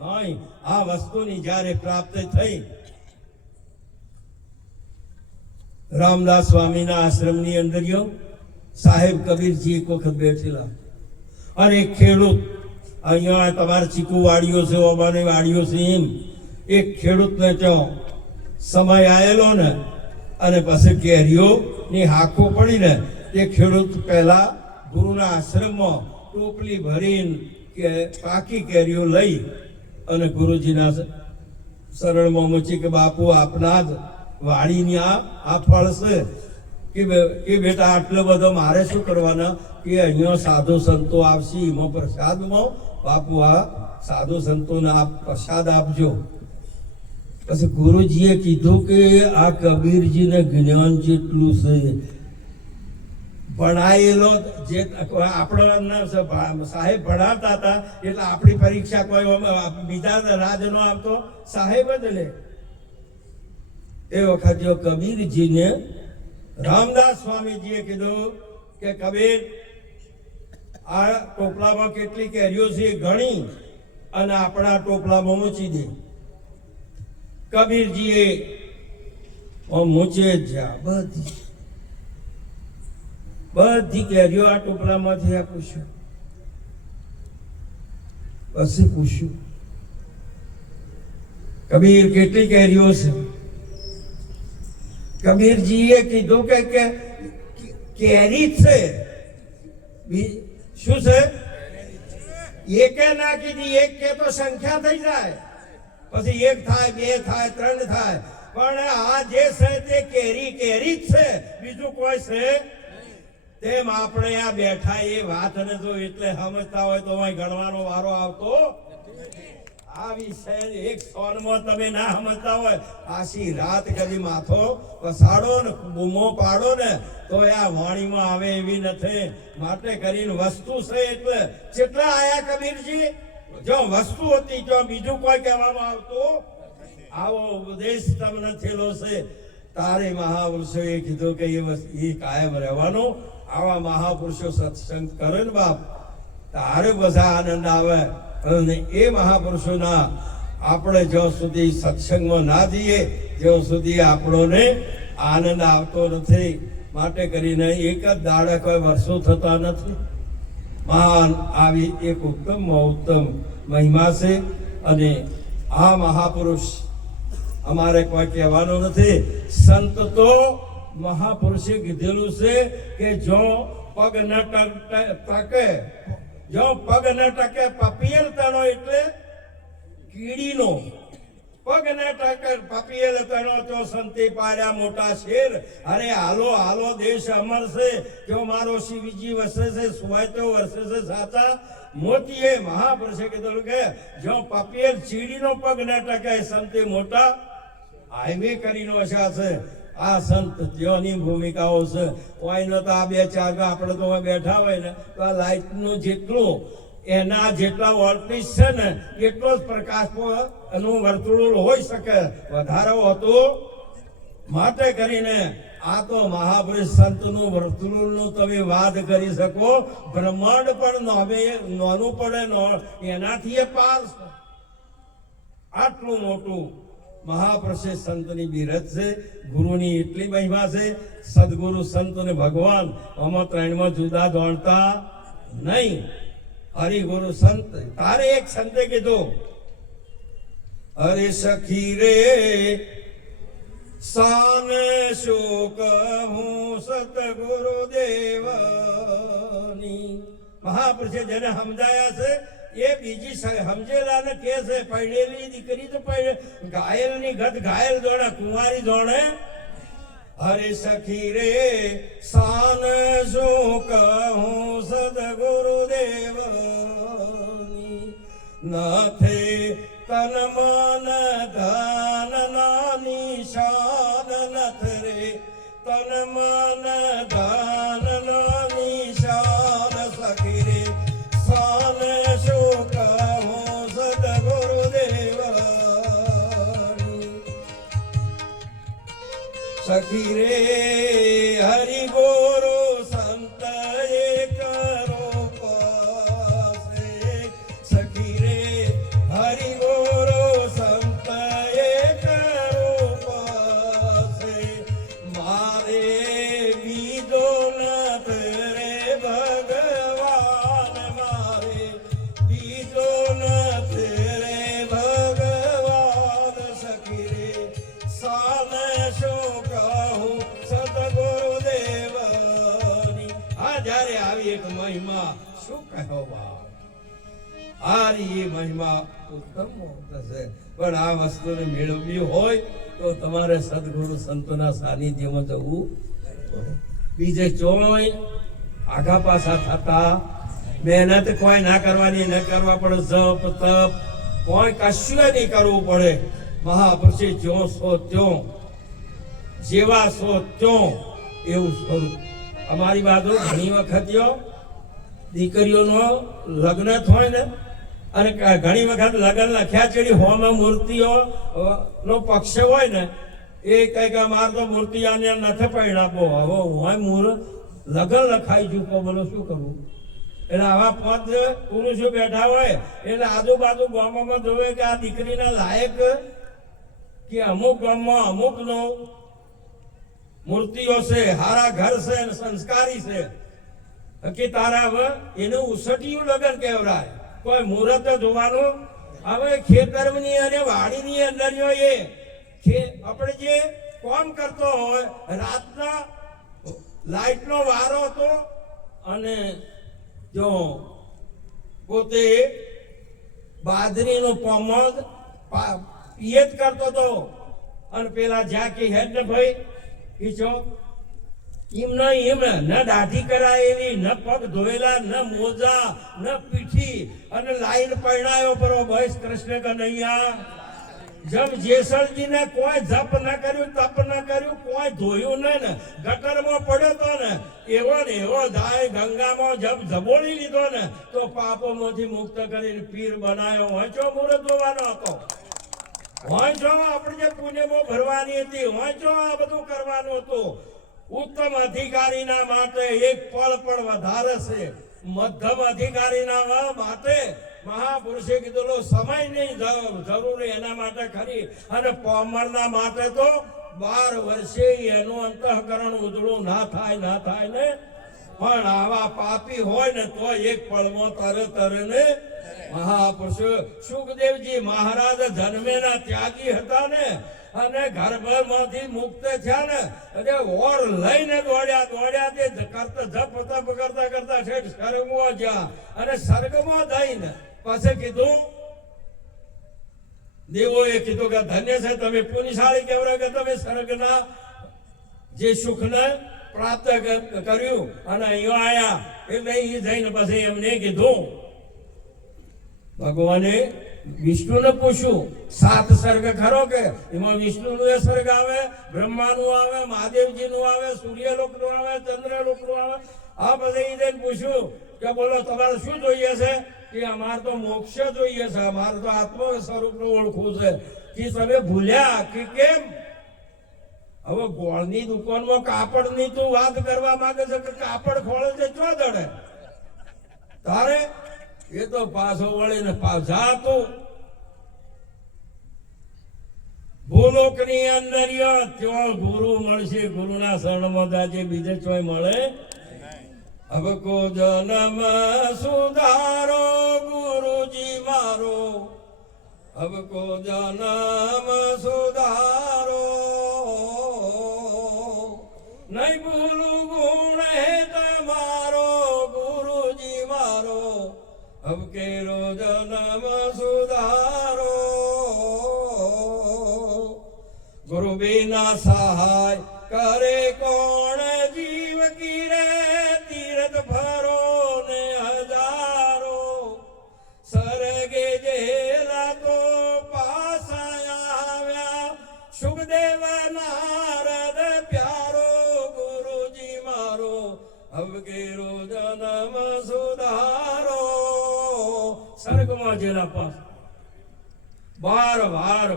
नोय. आ वस्तु ની જ્યારે પ્રાપ્તિ થઈ, રામદાસ સ્વામીના આશ્રમની અંદર સાહેબ કબીરજી એક વખત બેઠેલા અને એક ખેડૂત, અહીંયા તમારે ચીકુ વાડીઓ છે, ઓબાની વાડીઓ છે, એમ એક ખેડૂતને ત્યાં સમય આવેલો ને અને પછી કેરીઓની હાંકો પડી ને, તે ખેડૂત પહેલા ગુરુના આશ્રમમાં ટોપલી ભરીને કે પાકી કેરીઓ લઈ અને ગુરુજીના શરણમાં મૂકી કે બાપુ આપના જ વાડીની આ ફળ છે કે બેટા આટલો બધો મારે શું કરવાના, કે અહીંયા સાધુ સંતો આવશે, એમાં પ્રસાદમાં બાપુ આ સાધુ સંતોને આપ પ્રસાદ આપજો. પછી ગુરુજીએ કીધું કે આ કબીરજીને જ્ઞાન જેટલું છે, ભણાયેલો જે આપણા સાહેબ ભણાવતા હતા એટલે આપણી પરીક્ષા કોઈ બીજા રાજનો આવતો, સાહેબ જ લે. એ વખત જો કબીરજીને રામદાસ સ્વામીજીએ કીધું કે કબીર આ ટોપલામાં કેટલી કેરીઓ છે એ ગણી અને આપણા ટોપલામાં મૂકી દે. કબીરજીએ મૂચે જ જ્યાં બધી કેરીઓ આ ટોપલામાંથી આ પૂછ્યું. પછી પૂછ્યું, કબીર કેટલી કેરીઓ છે? કબીરજીએ કીધું કે કેરી જ છે. શું છે? એકે ના કીધી. એક કે તો સંખ્યા થઈ જાય, પછી એક થાય, બે થાય, ત્રણ થાય, પણ આ જે છે તે કેરી કેરી જ છે, બીજું કોઈ છે. તેમ આપણે આ બેઠા એ વાત ને જો એટલે સમજતા હોય તો અહીં ગણવાનો વારો આવતો. આ વિષય એક સોનમાં તમે ના સમજતા હોય, આશી રાત કદી માથો પસાડો ને બૂમો પાડો ને તો આ વાણીમાં આવે એવી નથી. માટે કરીને વસ્તુ છે એટલે કેટલા આયા કબીરજી? જો વસ્તુ હતી જો બીજું કોઈ કહેવામાં આવતું. આવો ઉપદેશ તમને થયેલો છે. તારે મહાપુરુષોએ કીધું કે એ કાયમ રહેવાનું. આવા મહાપુરુષો સત્સંગ કરે ને બાપ, તારે બધા આનંદ આવે. અને એ મહાપુરુષોના આપણે જ્યાં સુધી સત્સંગમાં ના જઈએ જ્યાં સુધી આપણોને આનંદ આવતો નથી. માટે કરીને એક જ દાડે કોઈ વર્ષો થતા નથી. મહાન આવી એક ઉત્તમ મહિમા છે. અને આ મહાપુરુષ અમારે કોઈ કહેવાનું નથી. સંત તો મહાપુરુષે કીધેલું છે કે જો પગ ન ટકે, જો પગ ન ટકે પપિયલ તણો એટલે કીડીનો. પગ ન ટકે પપિયલ તણો તો સંતે પાડ્યા મોટા શેર. અરે હાલો હાલો દેશ અમર છે. જો મારો શિવજી વસે છે સુવાય તો વસે છે સાચા મોતીએ. મહાપુરુષે કીધેલું કે જો પપિયલ ચીડીનો પગ ન ટકે સંતે મોટા હાઈવે કરીને વસ્યા છે. આ સંત ત્યોની ભૂમિકાઓ છે. કોઈ ન તો આ બે ચાર આપણે તો બેઠા હોય ને તો આ લાઈટનું જેટલું એના જેટલા વોલ્ટેજ છે ને એટલો જ પ્રકાશ એનું વર્તુળ હોઈ શકે, વધારે હતું. માટે કરીને આ તો મહાપુરુષ સંતનું વર્તુળનું તમે વાદ કરી શકો. બ્રહ્માંડ પણ નાનું પડે એનાથી એ પાર છે. આટલું મોટું મહાપુરુષે સંતની બિરજ છે. ગુરુની એટલી મહિમા છે. સદગુરુ સંત અને ભગવાન આમાં ત્રણમાં જુદા જાણતા નહીં. હરિગુરુ સંત. તારે એક સંતે કીધું, અરે સખી રે શાન શોક હું સતગુરુ દેવની. મહાપુરુષે જેને સમજાયા છે એ બીજી સમજેલા ને કે છે પૈણેલી દીકરી તો ઘાયલ ની ગત ઘાયલ જોડે કુંવારી જોડે. હરે સખી રે શાન શું કહું સદગુરુ દેવની. નથે તન મન ધન નાની શાન નથ રે તન મન ધન નાની શાન. સખી રે શાન શું કહું સદગુરુ દેવની. સખી રે હરિ ગુરુ સંત એક રૂપ છે. સખી રે હરિ ગુરુ સંત એક રૂપ છે. મારે બીજો નથ રે ભગવાન, મારે બીજો નથ રે ભગવાન. સખી રે શાન શું કહું સદગુરુ દેવની. આ જ્યારે આવી એક મહિમા શું કહો બાપ. આરી એ મહિમા ઉત્તમ થશે. પણ આ વસ્તુને મેળવવી હોય તો તમારે સદગુરુ સંતના સાનિધ્યમાં જવું. બીજે ચોય આગા પાછા થતા મહેનત કોઈ ના કરવાની, ન કરવા પડે જપ તપ કોઈ કશું નહીં કરવું પડે. મહાપુરુષે જો સો ત્યો, જેવા સો ત્યો એવું સ્વરૂપ. અમારી બાજુ ઘણી વખત દીકરીઓનો લગ્ન થાય ને અને ઘણી વખત લગ્ન લખ્યા ચડી હોમાં મૂર્તિઓ નો પક્ષ હોય ને એ કઈ કે મારે તો મૂર્તિ આને નથી પરણાવો. હવે હોય લગ્ન લખાઈ ચૂકો, બોલો શું કરવું? એટલે આવા 5 પુરુષો બેઠા હોય એટલે આજુબાજુ ગામમાં જોવે કે આ દીકરીના લાયક કે અમુક ગામમાં અમુક નો મૂર્તિઓ છે, હારા ઘર છે અને સંસ્કારી છે કે તારા હવે એનું ઉસટિયું લગન કહેવાય. કોઈ મુહૂર્ત જોવાનું હવે ખેતરની અને વાડીની અંદર એ આપણે જે કામ કરતો હોય રાતના લાઈટનો વારો હતો અને જો પોતે બાજરીનો પમદ પિયત કરતો હતો અને પેલા જ્યાં કે હેડ ને ભાઈ કીચો એમ ન દાઢી કરાયેલી, ન પગ ધોયેલા, ન મોજા, ન પીઠી અને લાઈન પરણાયો પરો બસ કૃષ્ણ કનૈયા. જબ જેસલજીને કોઈ જપ ન કર્યું, તપ ન કર્યું, કોઈ ધોયું નહીં ને ગટરમાં પડ્યો તો ને એવો જાય ગંગામાં જબ જબોળી લીધો ને તો પાપોમાંથી મુક્ત કરીને પીર બનાવ્યો. વાંચો મુહૂર્ત જોવાનો હતો, વાંચો આપણે જે પુણ્યમાં ભરવાની હતી, વાંચો આ બધું કરવાનું હતું. ઉત્તમ અધિકારીના માટે એક પળ પણ વધારે છે, મધ્યમ અધિકારીના માટે મહાપુરુષે કીધેલો સમય નહીં જરૂરી એના માટે ખરી, અને પામરના માટે તો 12 વર્ષે એનું અંતઃકરણ ઉજળું ના થાય ને. પણ આવા પાપી હોય ને તો એક પળમાં તરે ને મહાપુરુષ. સુખદેવજી મહારાજ જન્મેના ત્યાગી હતા ને અને ગર્ભમાંથી મુક્ત થયા ને એટલે ઓર લઈને દોડ્યા તે કરતા જપ તપ કરતા ઠેઠ સ્વર્ગમાં જ્યાં અને સ્વર્ગમાં જઈને પછી કીધું દેવોએ કીધું કે ધન્ય છે તમે પુણ્યશાળી કહેવાય કે તમે સ્વર્ગના જે સુખને પ્રાપ્ત કર્યું અને અહીંયા આયા. એટલે એ જઈને પછી એમને કીધું ભગવાને વિષ્ણુને પૂછ્યું 7 સર્ગ ખરો કે એમાં વિષ્ણુનું એ સર્ગ આવે, બ્રહ્માનું આવે, મહાદેવજીનું આવે, સૂર્યલોકનું આવે, ચંદ્રલોકનું આવે. આ પછી એને પૂછ્યું કે બોલો તમારે શું જોઈએ છે? કે અમારે તો મોક્ષ જોઈએ છે, અમારે તો આત્મ સ્વરૂપનું ઓળખવું છે. કે તમે ભૂલ્યા કે કેમ? હવે ગોળની દુકાનમાં કાપડની તું વાત કરવા માંગે છે કે કાપડ ખોળે છે ચો દડે તારે એ તો પાછો વળીને પાછા તું ભૂલોકની અંદર ત્યાં ગુરુ મળશે, ગુરુના શરણમાં જાજે, બીજે ચોય મળે. હવે કો જન્મ સુધારો ગુરુજી મારો, હવે કો જન્મ સુધારો, નહીં ભૂલું ગુણ હે તમારો ગુરુજી મારો, अब केरो जन्म सुधारो. गुरु बिना सहाय करे कौन जीव की रे, तीर्थ भरो ने हजारो, सरगे जेला तो पास आव्या, सुखदेव नारद प्यारो गुरुजी मारो, अब केरो जन्म सुधारो. સ્વર્ગમાં જેના પાસ 12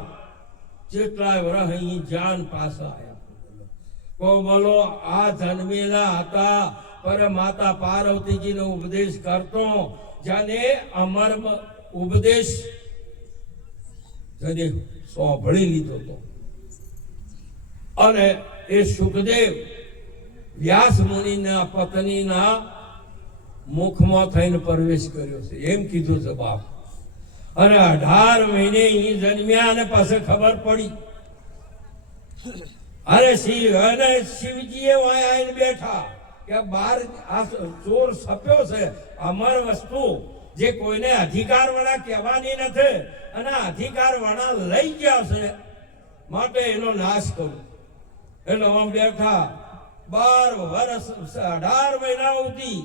જેટલા વર્ષ અહીં જાન પાછા આવ્યા. કો બોલો આ જન્મેલા હતા પર માતા પાર્વતીજીનો ઉપદેશ કરતો, જાને અમર ઉપદેશ જને સોંભળી લીધો હતો. અને એ સુખદેવ વ્યાસ મુનિના પત્નીના મુખમાં થઈને પ્રવેશ કર્યો છે એમ કીધું છે બાપ. અને 18 મહિને અહીં જન્મ્યા અને પાછળ ખબર પડી અને શિવજીએ આવીને બેઠા કે બાર આ ચોર છપ્યો છે, અમર વસ્તુ જે કોઈને અધિકાર વાળા કહેવાની નથી અને અધિકાર વાળા લઈ ગયા છે માટે એનો નાશ કરું. એટલે આમ બેઠા 12 વર્ષ 18 મહિના સુધી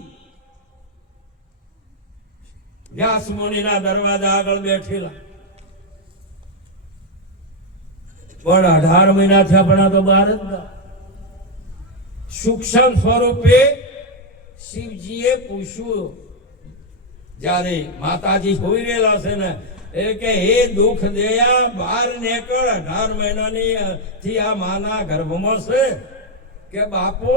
વ્યાસ મુનિના દરવાજા આગળ બેઠેલા. પણ 18 મહિના થયા પણ આ તો બહાર જ ગયા. સૂક્ષ્મ સ્વરૂપે શિવજીએ પૂછ્યું, જ્યારે માતાજી હોઈ રહેલા છે ને એ કે હે દુઃખ દેયા બહાર નીકળ, 18 મહિનાની થી આ માના ગર્ભમાં છે કે બાપો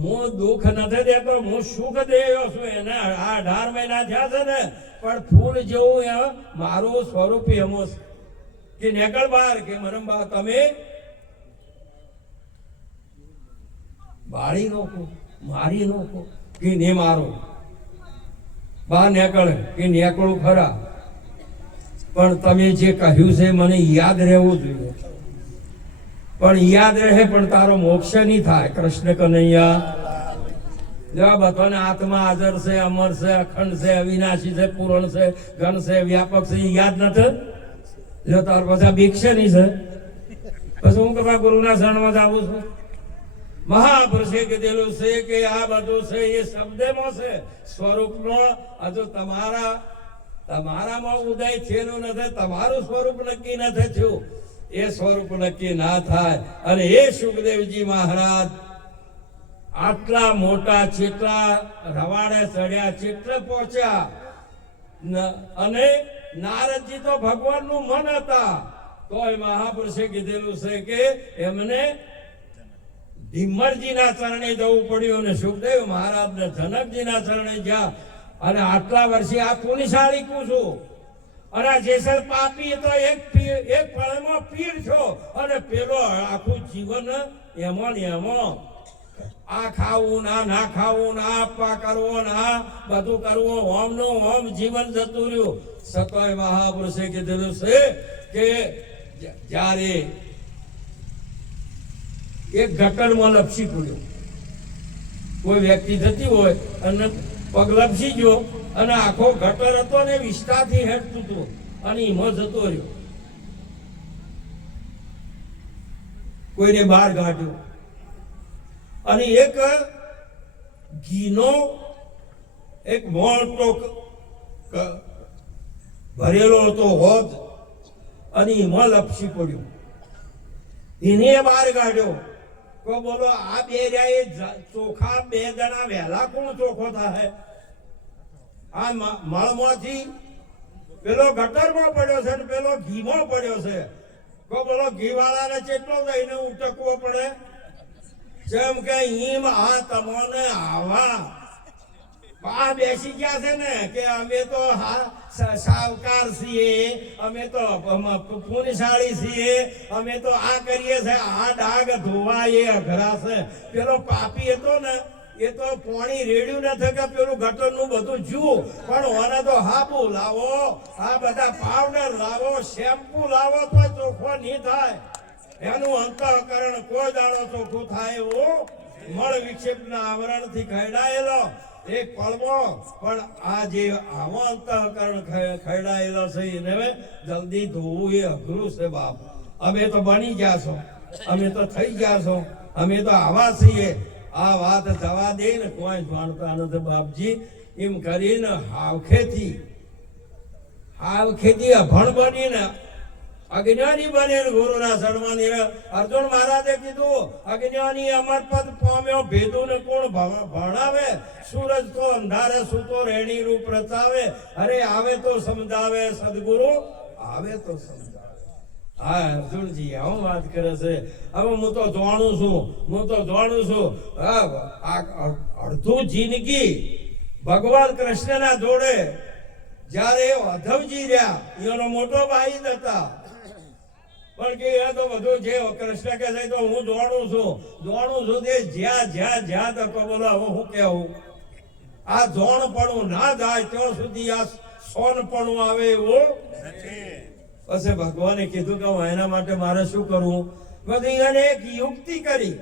હું દુઃખ નથી દેતો, હું સુખ દેયો છું. એને આ 18 મહિના થયા છે ને, પણ ફૂલ જેવું મારું સ્વરૂપ એમ છે કે નીકળ બહાર કે મરમબા તમે બાળી નોખો, મારી નોખો કે ને મારો બહાર નીકળે કે નીકળું ખરા, પણ તમે જે કહ્યું છે મને યાદ રહેવું જોઈએ. પણ યાદ રહે પણ તારો મોક્ષ નહીં થાય. કૃષ્ણ કનૈયા જેવા બધાને આત્મા હાજર છે, અમર છે, અખંડ છે, અવિનાશી છે, પૂરણ છે, ઘન છે, વ્યાપક છે, યાદ નથી. જો તાર પછી ભિક્ષે નહીં છે, પછી હું કપા ગુરુના શરણમાં જ આવું છું. મહાપુરુષે કીધેલું છે કે આ બધું છે એ શબ્દમાં છે, સ્વરૂપમાં હજુ તમારામાં ઉદય થયેલું નથી. તમારું સ્વરૂપ નક્કી નથી થયું. એ સ્વરૂપ નક્કી ના થાય. અને એ સુખદેવજી મહારાજ આટલા મોટા ચેટલા રવાડે ચડ્યા, ચેટલે પહોંચ્યા. અને નારદજી તો ભગવાનનું મન હતા, તોય મહાપુરુષે કીધેલું છે કે એમને ધીમરજીના ચરણે જવું પડ્યું અને સુખદેવ મહારાજને જનકજીના ચરણે ગયા. અને આટલા વર્ષે આ પુનિશાળી કું છું, અને આ જેસલ પાપી તો એક પળમાં પીર છો, અને પેલો આખું જીવન એમાં ને એમાં આ ખાવું ના ખાવું ના આપવા કરવો ના બધું કરવું, ઓમ નું ઓમ જીવન જતું રહ્યું. સતોય મહાપુરુષે કીધેલું છે કે જ્યારે એક ગટરમાં લપસી પડ્યો, કોઈ વ્યક્તિ જતી હોય અને પગ લપસી ગયો અને આખો ગટર હતો ને વિસ્તારથી હેઠતું હતું અને એમાં જતો રહ્યો. કોઈને બહાર કાઢ્યો અને એક ઘીનો એક મોટો ભરેલો હતો હોદ અને એમાં લપસી પડ્યો. એને બહાર કાઢ્યો. તો બોલો આ બે રહ્યા ચોખા, બે જણા વહેલા કોણ ચોખ્ખો થાય? આ મળમાંથી પેલો ગટરમાં પડ્યો છે ને પેલો ઘીમાં પડ્યો છે. તો બોલો ઘી વાળાને કેટલો દઈને ઉટકવો પડે? જેમ કે ઈમ આ તમને આવા આ બેસી ગયા છે ને કે અમે તો સાવકાર છીએ, અમે તો પુનિશાળી છીએ, અમે તો આ કરીએ છે, આ ડાગ ધોવા એ અઘરા છે. પેલો પાપી હતો ને એ તો પાણી રેડ્યું નથી કે પેલું ગટરનું બધું જુઓ, પણ ઓને તો હાબુ લાવો, આ બધા પાવડર લાવો, શેમ્પુ લાવો તો ચોખ્ખો નહીં થાય. એનું અંતઃકરણ કોઈ દાડો ચોખ્ખું થાય એવું મળ વિક્ષેપના આવરણથી ખરડાયેલો એક પળમો. પણ આ જે આવો અંતઃકરણ ખરડાયેલો છે એને જલ્દી ધોવું એ અઘરું છે બાપ. અમે તો બની ગયા છો, અમે તો થઈ ગયા છો, અમે તો આવા છીએ. આ વાત જવા દે ને, કોઈ જાણતા નથી બાપજી. એમ કરીને હાવખેથી અભણ બનીને અજ્ઞાની બને ગુરુના શરણમાં. અર્જુન મહારાજે કીધું અજ્ઞાની અમર પદ પામ્યો, ભેદું ને કોણ ભણાવે? સૂરજ તો અંધારે સૂતો રેણી રૂપ રચાવે. અરે આવે તો સમજાવે સદગુરુ, આવે તો સમજાવે. હા અર્જુનજી આવું વાત કરે છે. હવે હું તો જાણું છું, અડધું જિંદગી ભગવાન કૃષ્ણના જોડે જ્યારે અધવજી રહ્યા, એનો મોટો ભાઈ જ હતા. પણ કે એ તો બધું જે કૃષ્ણ કે છે તો હું જાણું છું તે જ્યાં તકો. બોલો હવે હું કેવું, આ જોણપણું ના જાય ત્યાં સુધી આ સોનપણું આવે એવું પછી ભગવાને કીધું કે એના માટે મારે શું કરવું? બધી એને એક યુક્તિ કરી.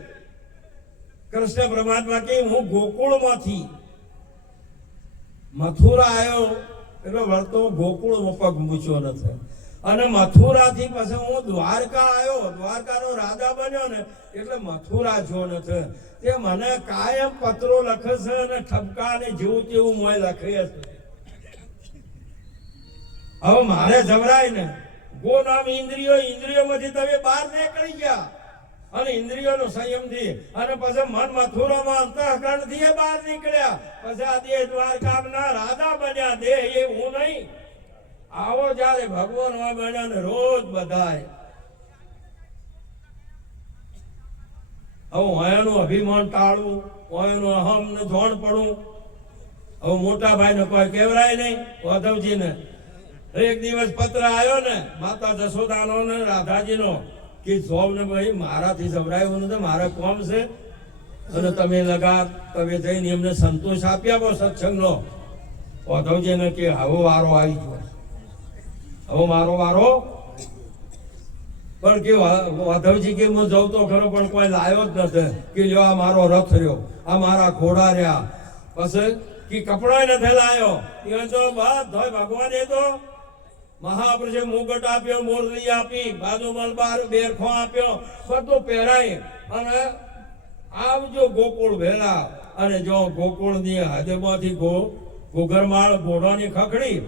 કૃષ્ણ પરમાત્મા કે હું ગોકુળમાંથી મથુરા આવ્યો એટલે વળતો ગોકુળમાં પગ મૂક્યો નથી, અને મથુરાથી પછી હું દ્વારકા આવ્યો, દ્વારકાનો રાજા બન્યો ને એટલે મથુરા જો નથી. તે મને કાયમ પત્રો લખે છે અને ઠપકા ને જેવું તેવું મોય લખે છે. હવે મારે જવરાય ને ગો નામ ઇન્દ્રિયોમાંથી તમે બહાર નીકળી ગયા અને ઇન્દ્રિયોનો સંયમથી, અને પછી મન મથુરામાં અંતઃકરણથી બહાર નીકળ્યા. પછી આ દેહ દ્વારકાના રાજા બન્યા. દેહ એ હું નહીં. આવો જયારે ભગવાન હોય બન્યા ને રોજ બધાય હવે હોયાનું અભિમાન ટાળવું, હોયાનું અહમ ને જોણ પડવું. હવે મોટા ભાઈને કોઈ કહેવરાય નહીં. વાધવજીને એક દિવસ પત્ર આવ્યો ને માતા જશોદાનો ને રાધાજીનો કે જોબ ને ભાઈ મારાથી જવરાયું નથી, મારા કોમ છે અને તમે તમે જઈને એમને સંતોષ આપી આપો સત્સંગનો. વાધવજીને કે હવે વારો આવી ગયો, હવે મારો વારો. પણ કે વાધવજી કે હું જઉં તો ખરો પણ કોઈ લાયો જ નથી કે લ્યો આ મારો રથ રહ્યો, આ મારા ઘોડા રહ્યા. પછી કે કપડો નથી લાયો. એ તો બધો ભગવાન એ તો મહાપુરુષે મુગટ આપ્યો, મોરલી આપી, બાજુમાં બેરખો આપ્યો, બધું પહેરાય અને આવજો ગોકુળ ભેલા. અને જો ગોકુળની હદમાંથી ગોગરમાળ ઘોડાની ખખડી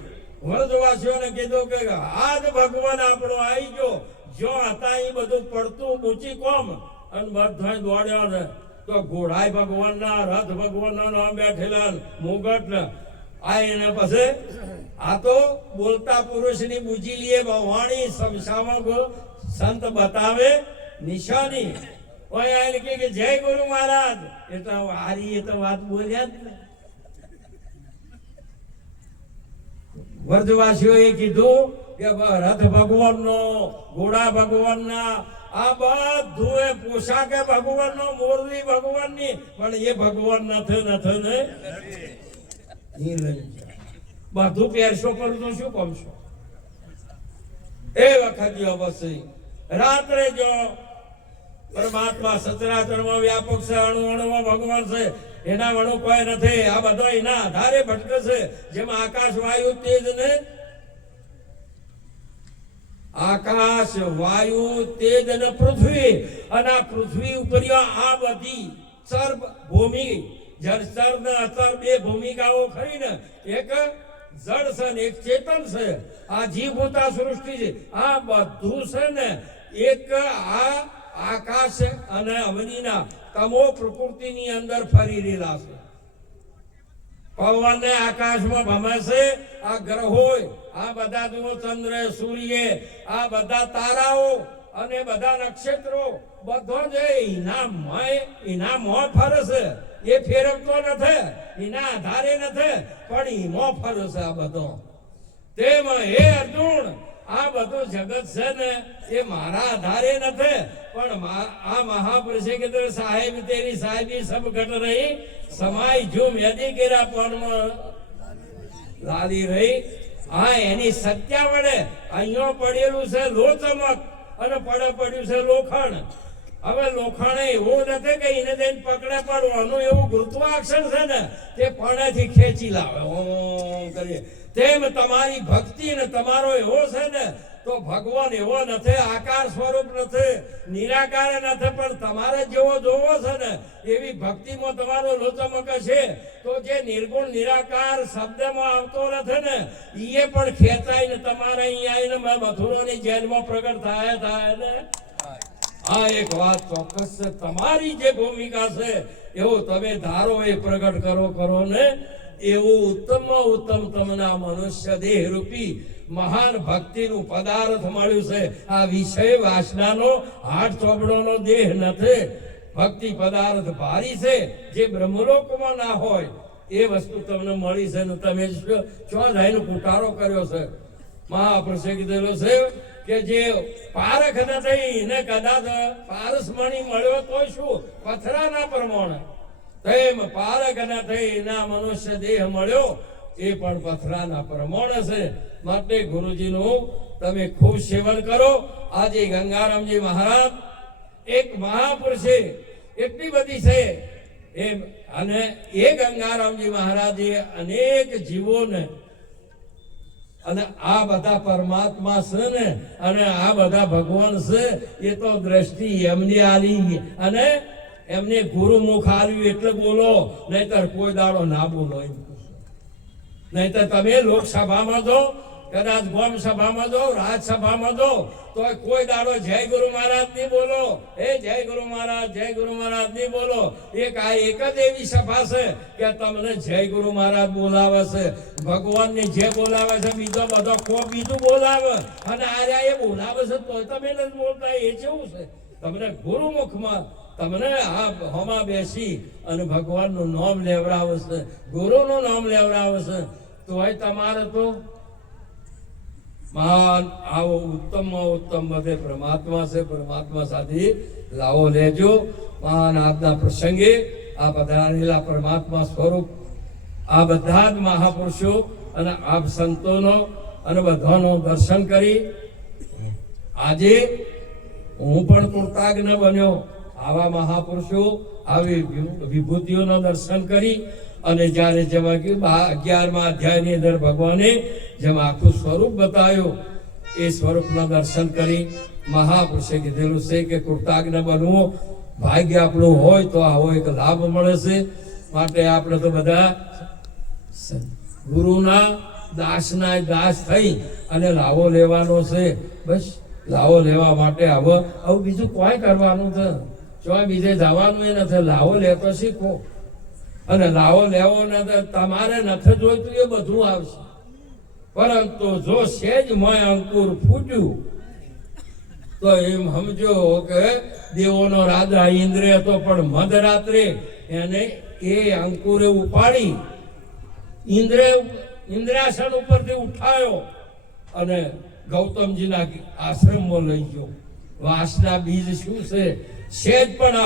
વ્રજવાસીઓને કીધું કે આજ ભગવાન આપણો આવી ગયો. જો હતા એ બધું પડતું ઊંચી કોમ અને બધા દોડ્યા ને તો ઘોડાય ભગવાનના, રથ ભગવાનના નામ બેઠેલા, મુગટ ને આ એને પછી આ તો બોલતા પુરુષની બુજી લીએ વાણી સમસામાં સંત બતાવે નિશાની. ઓય આને કે જય ગુરુ મહારાજ એટલે હારી એ તો વાત બોલ્યા જ ને. વ્રજવાસીઓએ કીધું કે રથ ભગવાનનો, ઘોડા ભગવાનના, આ બધું એ પોશાકે ભગવાનનો, મોરલી ભગવાનની, પણ એ ભગવાન નથી ને બધું પહેરશો પણ તો શું ગમશો. એ વખત અવશ્ય રાત્રે જો પરમાત્મા સચરાચરમાં વ્યાપક છે, અણુ અણુમાં ભગવાન છે, એના વણું કોઈ નથી. આ બધો એના આધારે ભટકે છે. જેમ આકાશ વાયુ તેજ ને આકાશ વાયુ તેજ અને પૃથ્વી, અને આ પૃથ્વી ઉપર આ બધી સર્વ ભૂમિ જળચર ને અચર બે ભૂમિકાઓ ખરી ને. એક જળ છે ને એક ચેતન છે. આ જીવભૂતા સૃષ્ટિ છે. આ બધું છે ને એક આ આકાશ અને અવનીના તમો પ્રકૃતિની અંદર ફરી રહેલા છે. પવન ને આકાશમાં ભમે છે. આ ગ્રહો, આ બધા જુઓ ચંદ્ર, સૂર્ય, આ બધા તારાઓ અને બધા નક્ષત્રો બધો જે એના મોં ફરે છે. એ ફેરવતો નથી, એના આધારે નથી, પણ ઈમો ફરે છે આ બધો. તેમાં હે અર્જુન આ બધું જગત છે ને એ મારા આધારે નથી, પણ આ મહાપુરુષે કીધું સાહેબ તેરી સાહેબી સબ ઘટ રહી, સમાય ઝૂમ યદી કેરા પણમાં લાલી રહી. હા એની સત્યા વડે અહીંયા પડેલું છે લોચમક અને પડ્યું છે લોખંડ. હવે લોખંડ એવું નથી કે એને જઈને પકડે પડવાનું, એવું ગુરુત્વાકર્ષણ છે ને તે પણેથી ખેંચી લાવે ઓમ કરીએ. તેમ તમારી ભક્તિ ને તમારો એવો છે ને તો ભગવાન એવો નથી, આકાર સ્વરૂપ નથી, નિરાકાર નથી, પણ તમારે જેવો જોવો છે ને એવી ભક્તિમાં તમારો લોચમક છે. તો જે નિર્ગુણ નિરાકાર શબ્દમાં આવતો નથી ને એ પણ ખેંચાય ને તમારે અહીંયા આવીને મથુરોની જેલમાં પ્રગટ થાય ને. આ એક વાત ચોક્કસ છે, તમારી જે ભૂમિકા છે એવું તમે ધારો એ પ્રગટ કરો ને. એવું ઉત્તમ ઉત્તમ તમને આ મનુષ્ય દેહ રૂપી મહાન ભક્તિનું પદાર્થ મળ્યું છે. આ વિષય વાસનાનો હાથ ચોપડોનો દેહ નથી. ભક્તિ પદાર્થ ભારી છે, જે બ્રહ્મલોકમાં ના હોય એ વસ્તુ તમને મળી છે ને તમે ચો જઈને કુટારો કર્યો છે. મહાપુરુષે કીધેલો છે કે જે પારખ નથી ને કદાચ પારસમણી મળ્યો તો શું પથરાના પ્રમાણે, તેમ પારખ નથી એના મનુષ્ય દેહ મળ્યો એ પણ પથરાના પ્રમાણે છે. માટે ગુરુજીનું તમે ખૂબ સેવન કરો. આજે ગંગારામજી મહારાજ એક મહાપુરુષે એટલી બધી છે એમ, અને એ ગંગારામજી મહારાજે અનેક જીવોને અને આ બધા પરમાત્મા છે ને અને આ બધા ભગવાન છે એ તો દ્રષ્ટિ એમની આલી અને એમને ગુરુમુખ આલ્યું એટલે બોલો, નહીતર કોઈ દાડો ના બોલો. નહીતર તમે લોકસભામાં જો, કદાચ ગોમ સભામાં જો, રાજસભામાં જો, તો કોઈ દાડો જય ગુરુ મહારાજ ની બોલો, એ જય ગુરુ મહારાજ, જય ગુરુ મહારાજ ની બોલો. એક જ એવી સભા છે કે તમને જય ગુરુ મહારાજ બોલાવે છે. ભગવાન ને જે બોલાવે છે બીજો બધો બીજું બોલાવે, અને આર્યા એ બોલાવે છે તો તમે નથી બોલતા. એ કેવું છે? તમને ગુરુમુખમાં તમને આ હોમાં બેસી અને ભગવાનનું નામ લેવડાવે છે, ગુરુનું નામ લેવડાવે છે, તોય તમારે તો મહાન આવો ઉત્તમમાં ઉત્તમ બધે પરમાત્મા છે. પરમાત્મા સાથે લાવો લેજો. મહાન આજના પ્રસંગે આ પધારેલા પરમાત્મા સ્વરૂપ આ બધા જ મહાપુરુષો અને આપ સંતોનો અને બધાનું દર્શન કરી આજે હું પણ કૃતજ્ઞ બન્યો. આવા મહાપુરુષો આવી વિભૂતિઓના દર્શન કરી અને જ્યારે જેમાં કે 11મા અધ્યાયની અંદર ભગવાને જેમ આખું સ્વરૂપ બતાવ્યું એ સ્વરૂપના દર્શન કરી મહાપુરુષે કીધેલું છે કે કૃતજ્ઞ બનવું ભાગ્ય આપણું હોય તો આવો એક લાભ મળે છે. માટે આપણે તો બધા ગુરુના દાસના દાસ થઈ અને લાવો લેવાનો છે. બસ લાવો લેવા માટે હવે બીજું કોઈ કરવાનું છે, ચોય બીજે જવાનું એ નથી. લાવો લેતો શીખો અને લાવો લેવો નથી. તમારે નથી જોઈતું એ બધું આવશે, પરંતુ જો સેજ મોય અંકુર ફૂટ્યું તો એમ સમજો કે દેવોનો રાજા ઇન્દ્ર હતો પણ મધરાત્રે એને એ અંકુરે ઉપાડી ઇન્દ્રાસન ઉપરથી ઉઠાયો અને ગૌતમજીના આશ્રમમાં લઈ ગયો. વાસના બીજ શું છે? સેજ પણ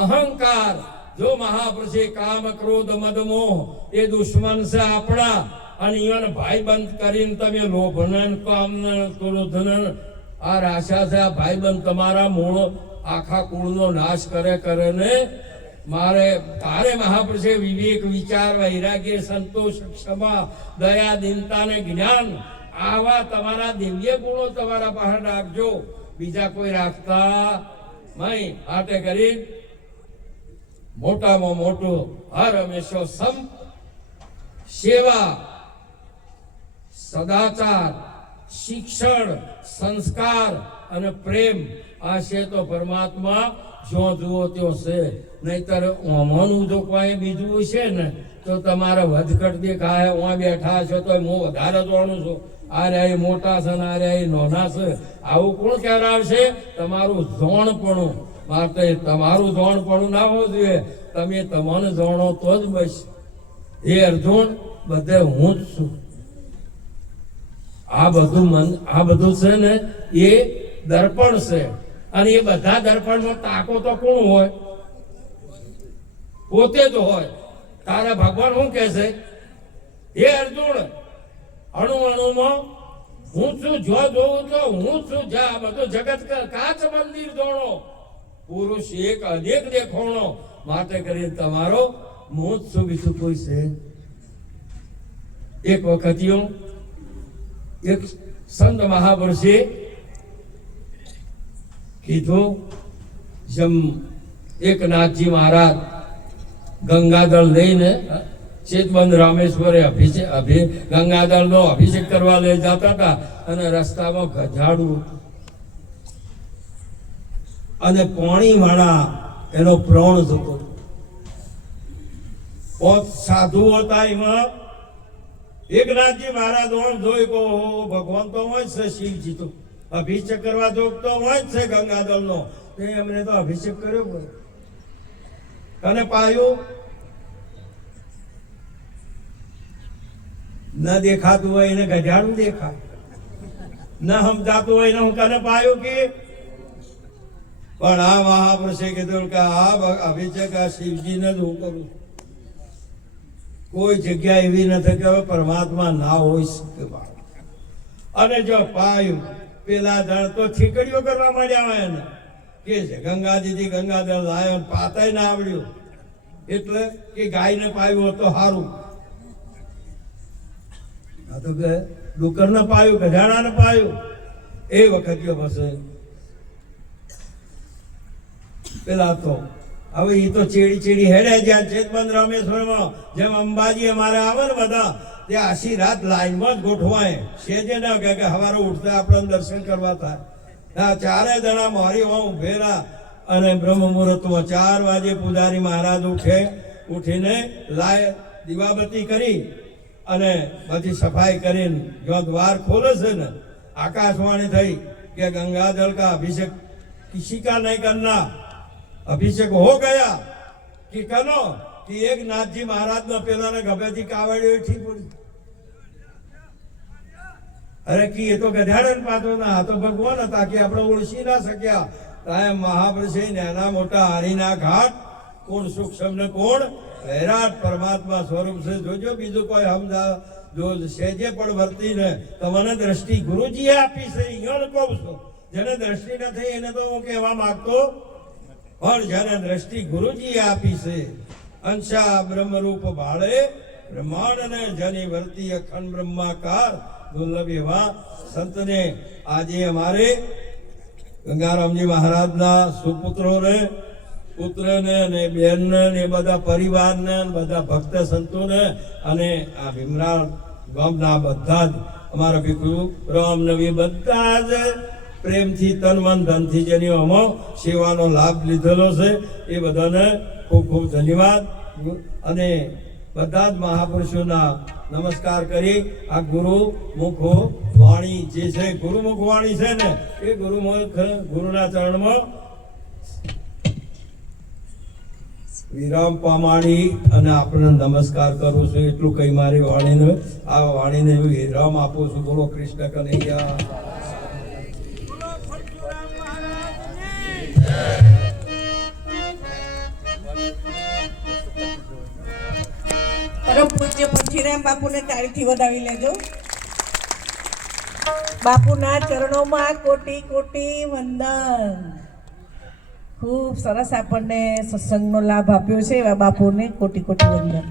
અહંકાર. જો મહાપુરુષે કામ ક્રોધ મદ મોહ એ દુશ્મન છે આપણા, અને ઈવન ભાઈબંધ કરીને તમે લોભને કામને ક્રોધને આ રાશા છે, આ ભાઈબંધ તમારા મૂળ આખા કુળનો નાશ કરે ને મારે તારે મહાપુરુષે વિવેક વિચાર વૈરાગ્ય સંતોષ ક્ષમા દયા દીનતા ને જ્ઞાન આવા તમારા દિવ્ય ગુણો તમારા પાસે રાખજો, બીજા કોઈ રાખતા નહીં. માટે કરી મોટામાં મોટું હર હંમેશો સંત સેવા સદાચાર શિક્ષણ સંસ્કાર અને પ્રેમ આ છે તો પરમાત્મા જો જુઓ ત્યાં છે. નહીતર આમાંનું જો કોઈ બીજું છે ને તો તમારે વધઘટ દેખાય. હું બેઠા છો તો હું વધારે જાણું છું, આ રહ્યા મોટા છે ને આ રહ્યા નાના છે, આવું કોણ કહેવાશે? તમારું જોણપણું. માટે તમારું જોણપણું ના હોવું જોઈએ. તમે તમને જાણો તો જ બસ. એ અર્જુન બધે હું જ છું. આ બધું છે ને એ દર્પણ છે, અને એ બધા દર્પણમાં તાકો તો કોણ હોય? પોતે જ હોય. તારા ભગવાન શું કહે છે? હે અર્જુન, અણુ અણુમાં હું છું, જો જોઉં તો હું છું. જ્યાં બધું જગત કાચ મંદિર જોણો, પુરુષ એક અનેક દેખોણો. માટે કરી તમારો હું જ છું, બીજું કોઈ છે? એક વખત એક સંત મહાપુરુષે કીધું, જેમ એકનાથજી મહારાજ ગંગાદળ લઈને ચેતબંધ રામેશ્વરે ગંગાદળનો અભિષેક કરવા લઈ જતા હતા, અને રસ્તામાં ગજાડું અને પાણી વાળા એનો પ્રાણ જતો. સાધુ હતા એમાં એકનાથજી મહારાજ જોઈ કહો ભગવાન તો હોય છે, શિવજી તો અભિષેક કરવા જોગતો હોય જ છે ગંગાદળનો. એમને તો અભિષેક કર્યો પડે અને પાયું ન દેખાતું હોય એને ગજાડું દેખાય, ન સમજાતું હોય એને હું કને પાયું કે. પણ આ મહાપુરુષે કીધું કે આ અભિષેક આ શિવજીને જ હું કરું. કોઈ જગ્યા એવી નથી કે પરમાત્મા ના હોઈ શકે. અને જો પાયું પેલા જણ તો ઠીકડીઓ કરવા માંડ્યા હોય ને કે છે ગંગાજીથી ગંગાદળ લાયો, પાતાય ના આવડ્યું એટલે કે ગાયને પાયું તો સારું. આ તો કે ડુકરને પાયું, ગજાણાને પાયું. એ વખત પછી પેલા તો હવે એ તો ચેડી હેડે જ્યાં ચેતબંધ રામેશ્વરમાં જેમ અંબાજી અમારે આવે ને બધા ત્યાં આશી રાત લાઈનમાં જ ગોઠવાય. સેજે ના કે સવારે ઉઠતા આપણને દર્શન કરવા થાય. ચારે જણા મારી વાં ઉભેલા અને બ્રહ્મ મુહૂર્તમાં 4 વાગે પૂજારી મહારાજ ઉઠીને દીવાબત્તી કરી અને બધી સફાઈ કરીને જો દ્વાર ખોલે છે ને આકાશવાણી થઈ કે ગંગાજળ કા અભિષેક કિસી કા નહીં કરના. અભિષેક હો ગયા કે કનો કે એક નાથજી મહારાજનો પેલાને ગભેથી કાવડ્યો ઠી પડી. અરે કી એ તો ગધેડા પાતો ના આ તો ભગવાન હતા કે આપણે ઓળખી ના શક્યા. તાય મહાપ્રભુ નાના મોટા હારીના ઘાટ કોણ સૂક્ષ્મ ને કોણ વિરાટ પરમાત્મા સ્વરૂપ છે. જોજો બીજું કોઈ સમજા જો સેજે પણ વર્તી ને તમને દ્રષ્ટિ ગુરુજીએ આપી છે. અહીંયા કહું છું જેને દ્રષ્ટિ નથી એને તો હું કહેવા માંગતો, પણ જેને દ્રષ્ટિ ગુરુજીએ આપી છે અંશા બ્રહ્મરૂપ ભાળે બ્રહ્માંડ ને જની વર્તી અખંડ બ્રહ્માકાર દુર્લભ એવા સંતને આજે અમારે ગંગારામજી મહારાજના સુપુત્રોને પુત્રને અને બેનને ને બધા પરિવારને બધા ભક્ત સંતોને અને આ ભીમરાવ ગામના બધા જ અમારા ભીખુ રામ નવી બધા જ પ્રેમથી તન મન ધનથી જેની અમો સેવાનો લાભ લીધેલો છે એ બધાને ખૂબ ખૂબ ધન્યવાદ. અને બધા જ મહાપુરુષોના નમસ્કાર કરી આ ગુરુમુખ વાણી જે છે ગુરુમુખ વાણી છે ને એ ગુરુના ચરણમાં વિરામ પામાડી અને આપણે નમસ્કાર કરું છું. એટલું કઈ મારી વાણીને આ વાણીને વિરામ આપું છું. બોલો કૃષ્ણ કનૈયા. પરમ પૂજ્ય પંચીરામ બાપુને તાળીથી વધાવી લેજો. બાપુના ચરણોમાં કોટી કોટી વંદન. ખૂબ સરસ આપણને સત્સંગનો લાભ આપ્યો છે એવા બાપુને કોટી કોટી વંદન.